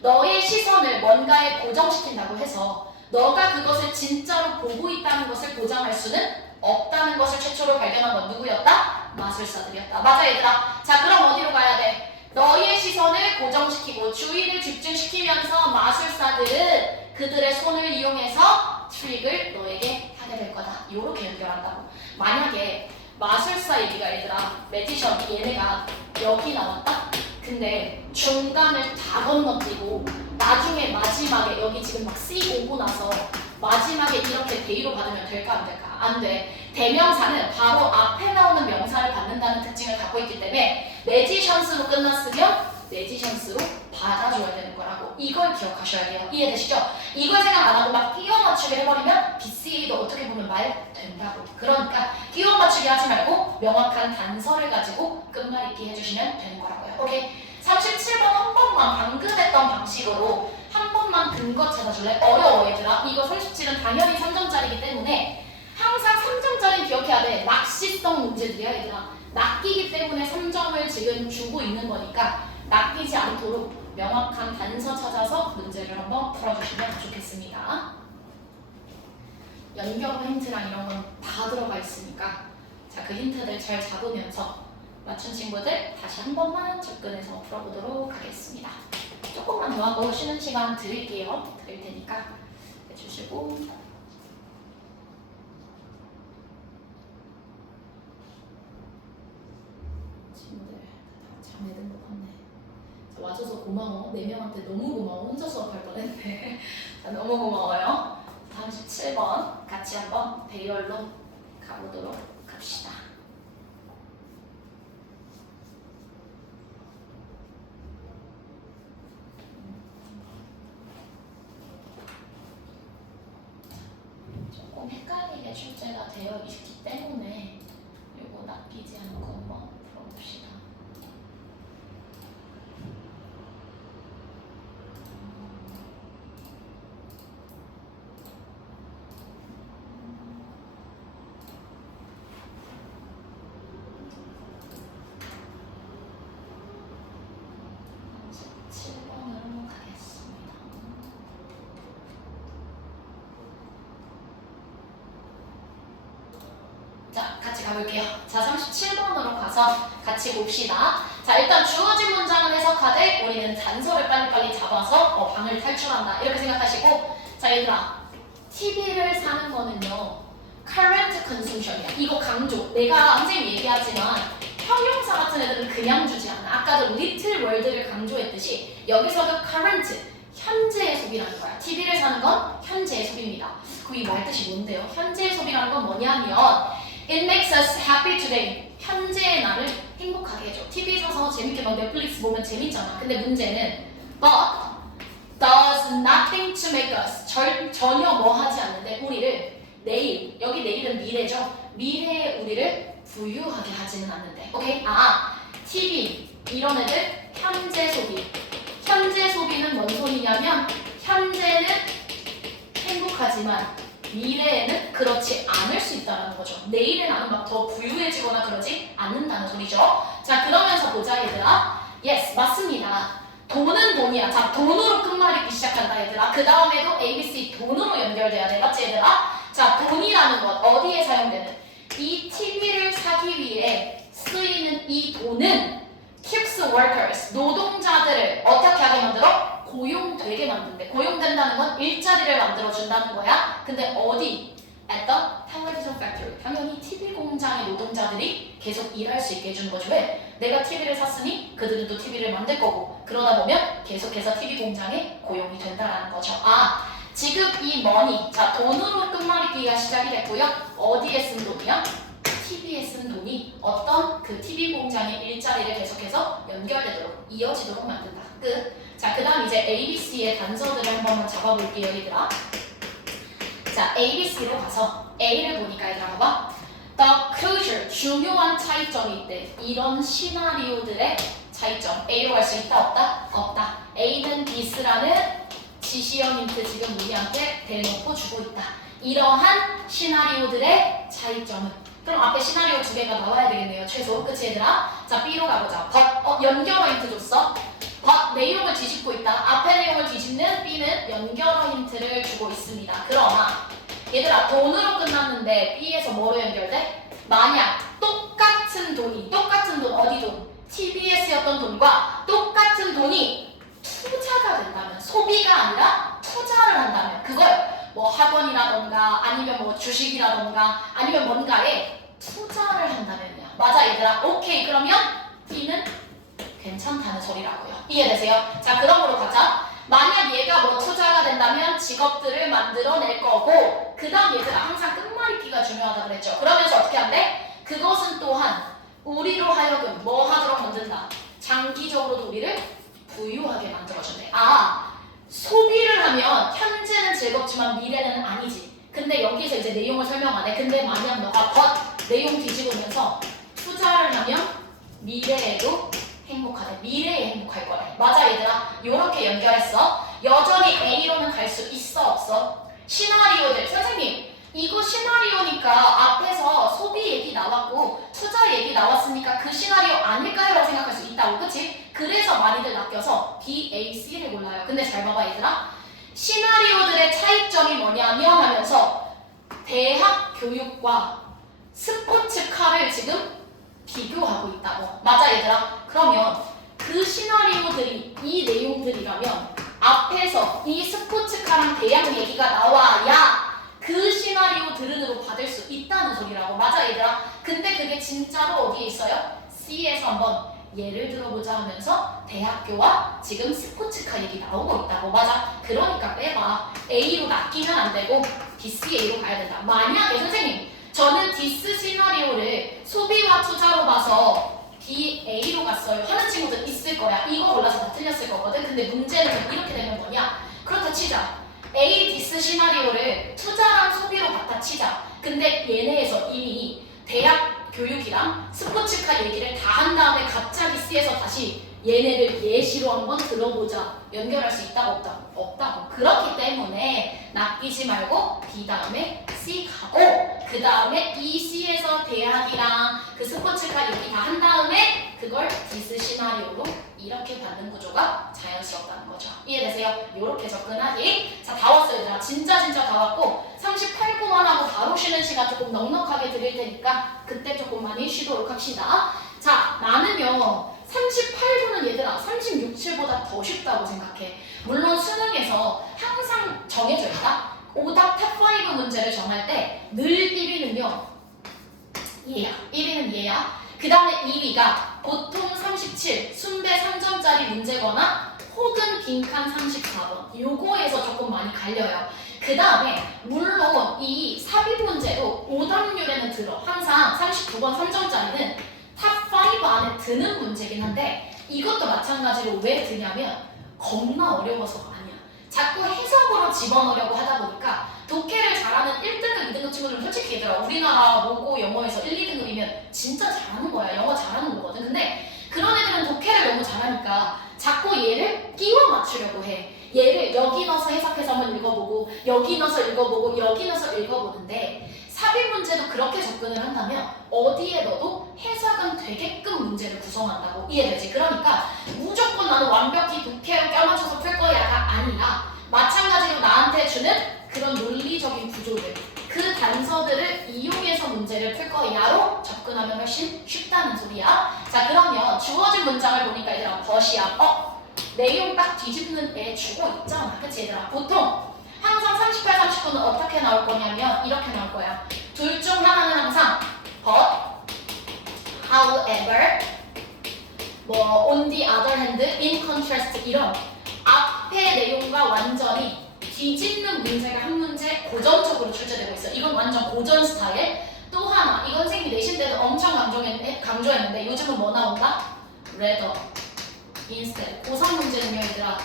너의 시선을 뭔가에 고정시킨다고 해서 너가 그것을 진짜로 보고 있다는 것을 보장할 수는 없다는 것을 최초로 발견한 건 누구였다? 마술사들이었다. 맞아 얘들아. 자 그럼 어디로 가야 돼? 너의 시선을 고정시키고 주의를 집중시키면서 마술사들은 그들의 손을 이용해서 트릭을 너에게 하게 될 거다. 요렇게 연결한다고. 만약에 마술사 얘기가 얘들아 매지션 얘네가 여기 나왔다? 근데 중간을 다 건너뛰고 나중에 마지막에 여기 지금 막 C 오고 나서 마지막에 이렇게 대의로 받으면 될까 안 될까? 안 돼. 대명사는 바로 앞에 나오는 명사를 받는다는 특징을 갖고 있기 때문에 매지션스로 끝났으면 매지션스로 받아줘야 되는 거라고. 이걸 기억하셔야 돼요. 이해되시죠? 이걸 생각 안 하고 막 끼워 맞추기 해버리면 BCA도 어떻게 보면 말 된다고. 그러니까 끼워 맞추기 하지 말고 명확한 단서를 가지고 끝말잇기 해주시면 되는 거라고요. 오케이? 37번 한 번만 방금 했던 방식으로 한 번만 근거 찾아줄래? 어려워 얘들아. 이거 37은 당연히 3점짜리이기 때문에 항상 3점짜리는 기억해야 돼. 낚시성 문제들이야 얘들아. 낚이기 때문에 3점을 지금 주고 있는 거니까 낚이지 않도록 명확한 단서 찾아서 문제를 한번 풀어주시면 좋겠습니다. 연결 힌트랑 이런 건 다 들어가 있으니까 자, 그 힌트들 잘 잡으면서 맞춘 친구들 다시 한 번만 접근해서 풀어보도록 하겠습니다. 조금만 더 하고 쉬는 시간 드릴 테니까 해주시고 친구들 다 잠에 든 것 같네. 자, 와줘서 고마워. 4명한테 너무 고마워. 혼자 수업할 뻔했네. 자, 너무 고마워요. 37번 같이 한번 대열로 가보도록 합시다. 조금 헷갈리게 출제가 되어 있기 때문에 이거 낚이지 않고 한번 풀어봅시다. 같이 가볼게요. 자, 37번으로 가서 같이 봅시다. 자, 일단 주어진 문장을 해석하되 우리는 단서를 빨리빨리 잡아서 방을 탈출한다. 이렇게 생각하시고, 자, 얘들아, TV를 사는 거는요, current consumption이야. 이거 강조. 내가 선생님 얘기하지만 형용사 같은 애들은 그냥 주지 않아. 아까도 little word를 강조했듯이 여기서도 current, 현재의 소비라는 거야. TV를 사는 건 현재의 소비입니다. 그럼 이 말 뜻이 뭔데요? 현재의 소비라는 건 뭐냐면 It makes us happy today. 현재의 나를 행복하게 해줘. TV 사서 재밌게 막 넷플릭스 보면 재밌잖아. 근데 문제는 But does nothing to make us. 전혀 뭐 하지 않는데 우리를 내일, 여기 내일은 미래죠. 미래의 우리를 부유하게 하지는 않는데. 오케이? TV 이런 애들 현재 소비. 현재 소비는 뭔 소리냐면 현재는 행복하지만 미래에는 그렇지 않을 수 있다는 거죠. 내일의 나는 막 더 부유해지거나 그러지 않는다는 소리죠. 자, 그러면서 보자 얘들아. Yes, 맞습니다. 돈은 돈이야. 자, 돈으로 끝말잇기 시작한다 얘들아. 그 다음에도 ABC 돈으로 연결돼야 돼. 맞지 얘들아? 자, 돈이라는 것 어디에 사용되는? 이 TV를 사기 위해 쓰이는 이 돈은 keeps workers, 노동자들을 어떻게 하게 만들어? 고용되게 만든대. 고용된다는 건 일자리를 만들어준다는 거야. 근데 어디? At the television factory. 당연히 TV 공장의 노동자들이 계속 일할 수 있게 해주는 거죠. 왜? 내가 TV를 샀으니 그들은 또 TV를 만들 거고 그러다 보면 계속해서 TV 공장에 고용이 된다는 거죠. 지금 이 money, 자 돈으로 끝말잇기가 시작이 됐고요. 어디에 쓴 돈이야? TV에 쓴 돈이 어떤 그 TV 공장의 일자리를 계속해서 연결되도록 이어지도록 만든다. 끝. 자, 그 다음 이제 ABC의 단서들을 한 번만 잡아볼게요, 얘들아. 자, ABC로 가서 A를 보니까 얘들아 봐봐. The crucial, 중요한 차이점이 있대. 이런 시나리오들의 차이점. A로 갈 수 있다, 없다? 없다. A는 this라는 지시형 힌트 지금 우리한테 대놓고 주고 있다. 이러한 시나리오들의 차이점은 그럼 앞에 시나리오 두 개가 나와야 되겠네요. 최소. 그치 얘들아? 자, B로 가보자. But, 연결어 힌트 줬어. But 내용을 뒤집고 있다. 앞에 내용을 뒤집는 B는 연결어 힌트를 주고 있습니다. 그러나 얘들아 돈으로 끝났는데 B에서 뭐로 연결돼? 만약 똑같은 돈이 똑같은 돈 어디 돈? TBS였던 돈과 똑같은 돈이 투자가 된다면 소비가 아니라 투자를 한다면 그걸 뭐 학원이라던가 아니면 뭐 주식이라던가 아니면 뭔가에 투자를 한다면요. 맞아 얘들아. 오케이 그러면 B는 괜찮다는 소리라고요. 이해되세요? 자 그럼으로 가자. 만약 얘가 뭐 투자가 된다면 직업들을 만들어낼 거고 그 다음 얘들아 항상 끝말잇기가 중요하다 그랬죠. 그러면서 어떻게 한대? 그것은 또한 우리로 하여금 뭐 하도록 만든다? 장기적으로도 우리를 부유하게 만들어준대. 소비를 하면 현재는 즐겁지만 미래는 아니지. 근데 여기서 이제 내용을 설명하네. 근데 만약 너가 내용 뒤집으면서 투자를 하면 미래에도 행복하대. 미래에 행복할 거래. 맞아 얘들아. 요렇게 연결했어. 여전히 A로는 갈 수 있어 없어? 시나리오들. 선생님 이거 시나리오니까 앞에서 소비 얘기 나왔고 투자 얘기 나왔으니까 그 시나리오 아닐까요? 라고 생각할 수 있다고. 그치? 그래서 많이들 낚여서 B, A, C를 골라요. 근데 잘 봐봐 얘들아. 시나리오들의 차이점이 뭐냐면 하면서 대학 교육과 스포츠카를 지금 비교하고 있다고. 맞아 얘들아. 그러면 그 시나리오들이 이 내용들이라면 앞에서 이 스포츠카랑 대학 얘기가 나와야 그 시나리오 들은으로 받을 수 있다는 소리라고. 맞아 얘들아. 근데 그게 진짜로 어디에 있어요? C에서 한번 예를 들어보자 하면서 대학교와 지금 스포츠카 얘기 나오고 있다고. 맞아. 그러니까 빼봐. A로 낚이면 안 되고 DCA로 가야 된다. 만약에 선생님 저는 디스 시나리오를 소비와 투자로 봐서 DA로 갔어요 하는 친구들 있을 거야. 이거 골라서 다 틀렸을 거거든. 근데 문제는 이렇게 되면 뭐냐? 그렇다 치자. A 디스 시나리오를 투자랑 소비로 갖다 치자. 근데 얘네에서 이미 대학 교육이랑 스포츠카 얘기를 다 한 다음에 갑자기 C에서 다시 얘네를 예시로 한번 들어보자. 연결할 수 있다고 없다고? 없다고. 그렇기 때문에 낚이지 말고 B 다음에 C 가고 그 다음에 이 C에서 대학이랑 그 스포츠카 얘기 다 한 다음에 그걸 이걸 디스 시나리오로 이렇게 받는 구조가 자연스럽다는 거죠. 이해되세요? 이렇게 접근하기. 자, 다 왔어요, 얘들아. 진짜 다 왔고 38분만 하고 바로 쉬는 시간 조금 넉넉하게 드릴 테니까 그때 조금 많이 쉬도록 합시다. 자, 나는요 38분은 얘들아 36, 7보다 더 쉽다고 생각해. 물론 수능에서 항상 정해져 있다. 오답 탑5 문제를 정할 때 늘 1위는요 얘야. 1위는 얘야. 그 다음에 2위가 보통 37, 순배 3점짜리 문제거나 혹은 빈칸 34번. 요거에서 조금 많이 갈려요. 그 다음에 물론 이 삽입 문제도 오답률에는 들어. 항상 39번 3점짜리는 탑5 안에 드는 문제긴 한데 이것도 마찬가지로 왜 드냐면 겁나 어려워서가 아니야. 자꾸 해석으로 집어넣으려고 하다 보니까 독해를 잘하는 1등급, 2등급 친구들은 솔직히 얘들아 우리나라 모고 영어에서 1, 2등급이면 진짜 잘하는 거야. 영어 잘하는 거거든. 근데 그런 애들은 독해를 너무 잘하니까 자꾸 얘를 끼워 맞추려고 해. 얘를 여기 넣어서 해석해서 한번 읽어보고 여기 넣어서 읽어보고 여기 넣어서 읽어보는데 삽입 문제도 그렇게 접근을 한다면 어디에 넣어도 해석은 되게끔 문제를 구성한다고. 이해되지? 그러니까 무조건 나는 완벽히 독해를 껴맞춰서 풀 거야가 아니라 마찬가지로 나한테 주는 그런 논리적인 구조들, 그 단서들을 이용해서 문제를 풀 거야로 접근하면 훨씬 쉽다는 소리야. 자, 그러면 주어진 문장을 보니까 얘들아 벗이야. 내용 딱 뒤집는 애 주고 있잖아. 그치 얘들아? 보통 항상 38, 39는 어떻게 나올 거냐면 이렇게 나올 거야. 둘 중 하나는 항상 but, however, 뭐 on the other hand, in contrast 이런 앞의 내용과 완전히 뒤집는 문제가 한 문제 고전적으로 출제되고 있어. 이건 완전 고전 스타일. 또 하나, 이건 선생님이 내신 때도 엄청 강조했는데 요즘은 뭐 나온다? rather, instead. 고3 문제는요 얘들아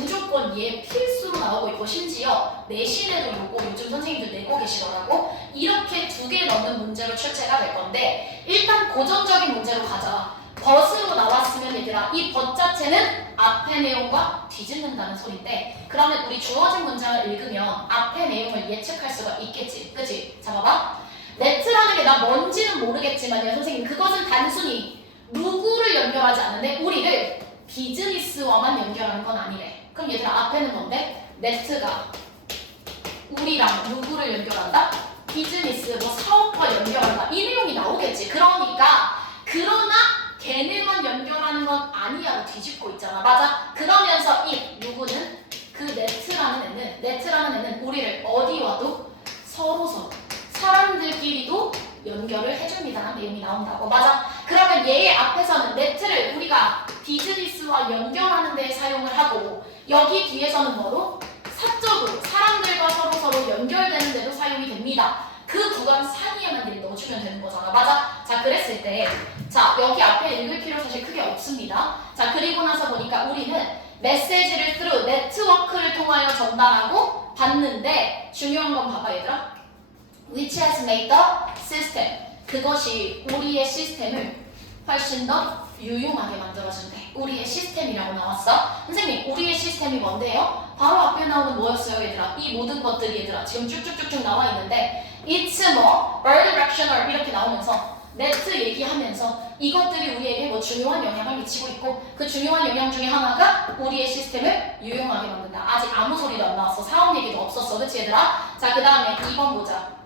무조건 얘 필수로 나오고 있고 심지어 내신에도 요거 요즘 선생님들 내고 계시더라고. 이렇게 2개 넣는 문제로 출제가 될 건데 일단 고전적인 문제로 가자. 벗으로 나왔으면 얘들아 이 벗 자체는 앞의 내용과 뒤집는다는 소리인데 그러면 우리 주어진 문장을 읽으면 앞의 내용을 예측할 수가 있겠지. 그치? 자 봐봐. net라는 게 나 뭔지는 모르겠지만요 선생님 그것은 단순히 누구를 연결하지 않는데 우리를 비즈니스와만 연결하는 건 아니래. 그럼 얘들아 앞에는 뭔데? net가 우리랑 누구를 연결한다? 비즈니스, 뭐 사업과 연결한다. 이 내용이 나오겠지. 그러니까 그러나 걔네만 연결하는 건 아니야로 뒤집고 있잖아. 맞아? 그러면서 이 누구는 그 네트라는 애는 우리를 어디와도 서로 사람들끼리도 연결을 해줍니다라는 내용이 나온다고. 맞아? 그러면 얘의 앞에서는 네트를 우리가 비즈니스와 연결하는 데 사용을 하고 여기 뒤에서는 뭐로? 사적으로 사람들과 서로 연결되는 데도 사용이 됩니다. 그 구간 사이에만 얘를 넣어주면 되는 거잖아. 맞아? 자 그랬을 때 자 여기 앞에 읽을 필요 사실 크게 없습니다. 자 그리고 나서 보니까 우리는 메시지를 through 네트워크를 통하여 전달하고 받는데 중요한 건 봐봐 얘들아. Which has made the system. 그것이 우리의 시스템을 훨씬 더 유용하게 만들어준대. 우리의 시스템이라고 나왔어. 선생님 우리의 시스템이 뭔데요? 바로 앞에 나오는 뭐였어요 얘들아? 이 모든 것들이 얘들아 지금 쭉쭉쭉쭉 나와 있는데 It's 뭐 bidirectional 이렇게 나오면서 네트 얘기하면서 이것들이 우리에게 뭐 중요한 영향을 미치고 있고 그 중요한 영향 중에 하나가 우리의 시스템을 유용하게 만든다. 아직 아무 소리도 안 나왔어. 사업 얘기도 없었어. 그치 얘들아? 자 그 다음에 2번 보자.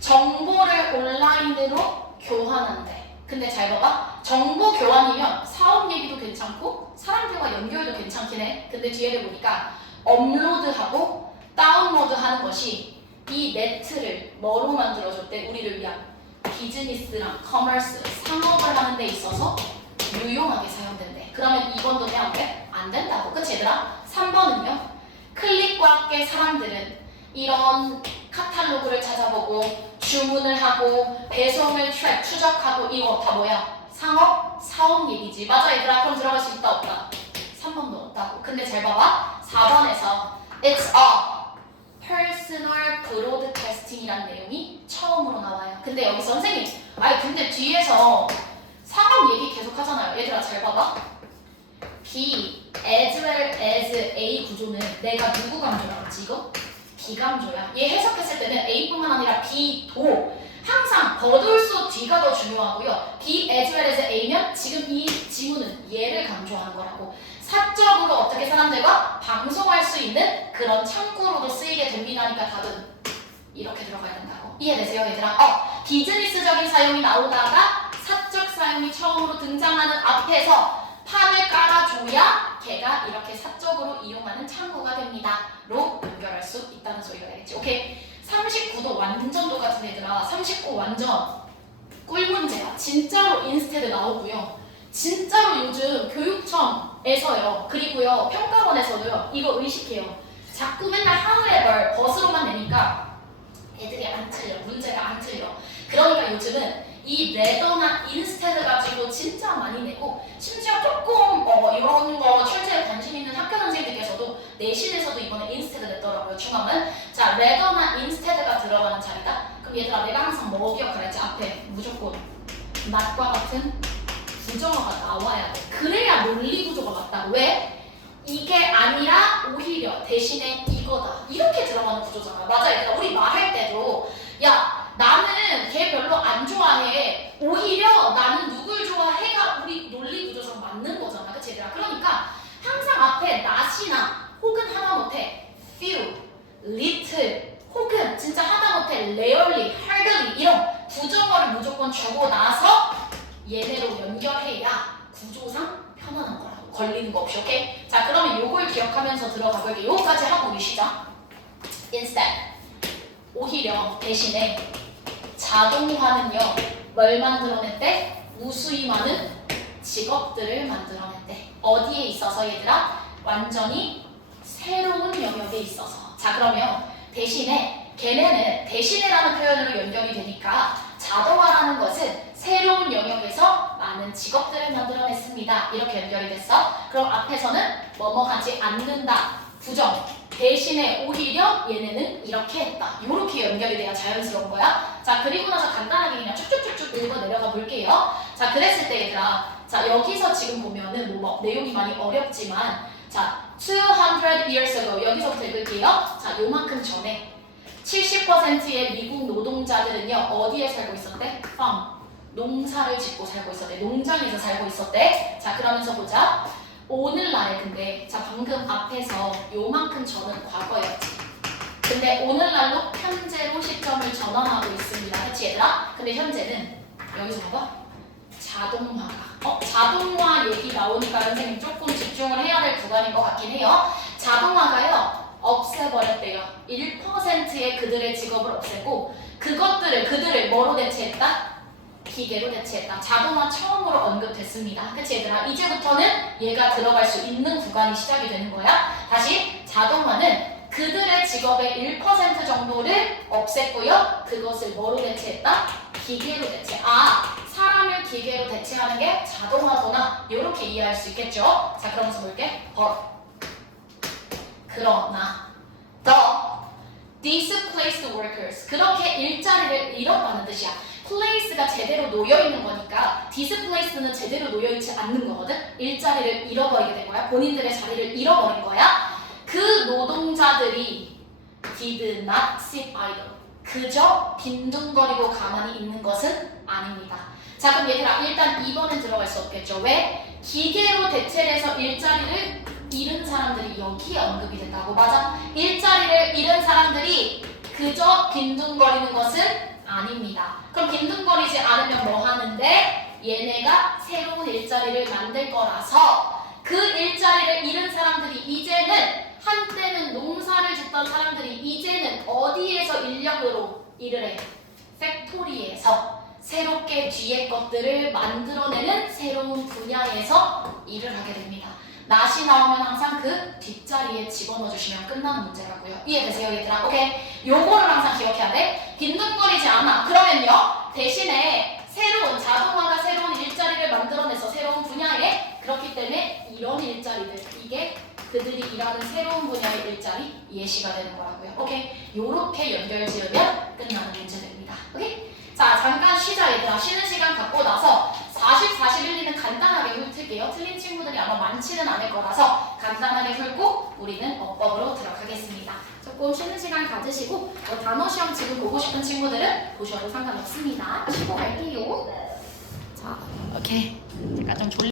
정보를 온라인으로 교환한대. 근데 잘 봐봐. 정보 교환이면 사업 얘기도 괜찮고 사람들과 연결도 괜찮긴 해. 근데 뒤에를 보니까 업로드하고 다운로드하는 것이 이 네트를 뭐로 만들어줬대? 우리를 위한 비즈니스랑 커머스, 상업을 하는 데 있어서 유용하게 사용된대. 그러면 2번도 그냥 왜? 안 된다고. 그치 얘들아? 3번은요. 클릭과 함께 사람들은 이런 카탈로그를 찾아보고 주문을 하고 배송을 추적하고 이거 다 뭐야? 사업 얘기지. 맞아 얘들아? 그럼 들어갈 수 있다 없다? 3번도 없다고. 근데 잘 봐봐. 4번에서 It's a personal broadcasting이라는 내용이 처음으로 나와요. 근데 여기서 선생님 근데 뒤에서 상업 얘기 계속 하잖아요. 얘들아 잘 봐봐. B as well as A 구조는 내가 누구 강조라고 이거? B 강조야. 얘 해석했을 때는 A뿐만 아니라 B도 항상 버들수 D가 더 중요하고요. B as well as A면 지금 방송할 수 있는 그런 창구로도 쓰이게 됩니다니까 답은 이렇게 들어가야 된다고. 이해되세요 얘들아? 비즈니스적인 사용이 나오다가 사적 사용이 처음으로 등장하는 앞에서 판을 깔아줘야 걔가 이렇게 사적으로 이용하는 창구가 됩니다. 로 연결할 수 있다는 소리가 되겠지. 오케이? 39도 완전 똑같은 얘들아. 39 완전 꿀 문제야. 진짜로 인스테드 나오고요. 진짜로 요즘 교육청에서요. 그리고요 평가원에서도요. 이거 의식해요. 자꾸 맨날 however, 벗으로만 내니까 애들이 안 틀려. 문제가 안 틀려. 그러니까 요즘은 이 레더나 인스테드 가지고 진짜 많이 내고 심지어 조금 이런 거 출제에 관심 있는 학교 선생님들께서도 내신에서도 이번에 인스테드 냈더라고요. 중앙은. 자, 레더나 인스테드가 들어가는 자리다. 그럼 얘들아 내가 항상 뭐 기억하라 했지? 앞에 무조건 not과 같은 부정어가 나와야 돼. 그래야 논리 구조가 맞다. 왜? 이게 아니라 오히려 대신에 이거다. 이렇게 들어가는 구조잖아. 맞아 얘들아. 우리 말할 때도 야 나는 걔 별로 안 좋아해. 오히려 나는 누굴 좋아해가 우리 논리 구조상 맞는 거잖아. 그치 얘들아? 그러니까 항상 앞에 not이나 혹은 하다못해 few, little 혹은 진짜 하다못해 rarely, hardly 이런 부정어를 무조건 주고 나서 얘네로 연결해야 구조상 편안한 거라고. 걸리는 거 없이. 오케이? 자 그러면 요걸 기억하면서 들어가 볼게요. 요거까지 하고 우리 시작. instead 오히려 대신에 자동화는요 뭘 만들어냈대? 무수히 많은 직업들을 만들어냈대. 어디에 있어서 얘들아? 완전히 새로운 영역에 있어서. 자 그러면 대신에 걔네는 대신에라는 표현으로 연결이 되니까 자동화라는 것은 새로운 영역에서 많은 직업들을 만들어냈습니다. 이렇게 연결이 됐어. 그럼 앞에서는 뭐뭐 하지 않는다. 부정. 대신에 오히려 얘네는 이렇게 했다. 이렇게 연결이 돼야 자연스러운 거야. 자 그리고 나서 간단하게 그냥 쭉쭉쭉쭉 읽어 내려가 볼게요. 자 그랬을 때 얘들아 자 여기서 지금 보면은 뭐 내용이 많이 어렵지만 자 200 years ago 여기서부터 읽을게요. 자 요만큼 전에 70%의 미국 노동자들은요 어디에 살고 있었대? farm 농사를 짓고 살고 있었대. 농장에서 살고 있었대. 자 그러면서 보자. 오늘날에 근데 자 방금 앞에서 요만큼 전은 과거였지. 근데 오늘날로 현재로 시점을 전환하고 있습니다. 그치 얘들아? 근데 현재는 여기서 봐봐. 자동화가 자동화 얘기 나오니까 선생님 조금 집중을 해야 될 구간인 것 같긴 해요. 자동화가요 없애버렸대요. 1%의 그들의 직업을 없애고 그들을 뭐로 대체했다? 기계로 대체했다. 자동화 처음으로 언급됐습니다. 그치 얘들아? 이제부터는 얘가 들어갈 수 있는 구간이 시작이 되는 거야. 다시 자동화는 그들의 직업의 1% 정도를 없앴고요. 그것을 뭐로 대체했다? 기계로 대체. 사람을 기계로 대체하는 게 자동화구나. 이렇게 이해할 수 있겠죠? 자 그러면서 볼게. 그러나 displaced workers 그렇게 일자리를 잃었다는 뜻이야. place가 제대로 놓여있는 거니까 displaced는 제대로 놓여있지 않는 거거든. 일자리를 잃어버리게 된 거야. 본인들의 자리를 잃어버린 거야. 그 노동자들이 did not sit idle 그저 빈둥거리고 가만히 있는 것은 아닙니다. 자 그럼 얘들아 일단 2번은 들어갈 수 없겠죠. 왜? 기계로 대체해서 일자리를 잃은 사람들이 여기에 언급이 된다고. 맞아. 일자리를 잃은 사람들이 그저 빈둥거리는 것은 아닙니다. 그럼 빈둥거리지 않으면 뭐 하는데? 얘네가 새로운 일자리를 만들 거라서 그 일자리를 잃은 사람들이 이제는 한때는 농사를 짓던 사람들이 이제는 어디에서 인력으로 일을 해? 팩토리에서 새롭게 뒤에 것들을 만들어내는 새로운 분야에서 일을 하게 됩니다. 낫이 나오면 항상 그 뒷자리에 집어넣어 주시면 끝나는 문제라고요. 이해되세요 얘들아? 오케이? 요거를 항상 기억해야 돼. 빈둥거리지 않아. 그러면요 대신에 새로운 자동화가 새로운 일자리를 만들어내서 새로운 분야에 그렇기 때문에 이런 일자리들 이게 그들이 일하는 새로운 분야의 일자리 예시가 되는 거라고요. 오케이? 요렇게 연결 지으면 끝나는 문제들입니다. 오케이? 자 잠깐 쉬자 얘들아. 쉬는 시간 갖고 나서 40, 41리는 간단하게 훑을게요. 틀린 친구들이 아마 많지는 않을 거라서 간단하게 훑고 우리는 어법으로 들어가겠습니다. 조금 쉬는 시간 가지시고 단어 시험 지금 보고 싶은 친구들은 보셔도 상관없습니다. 쉬고 갈게요. 자, 오케이. 제가 좀 졸리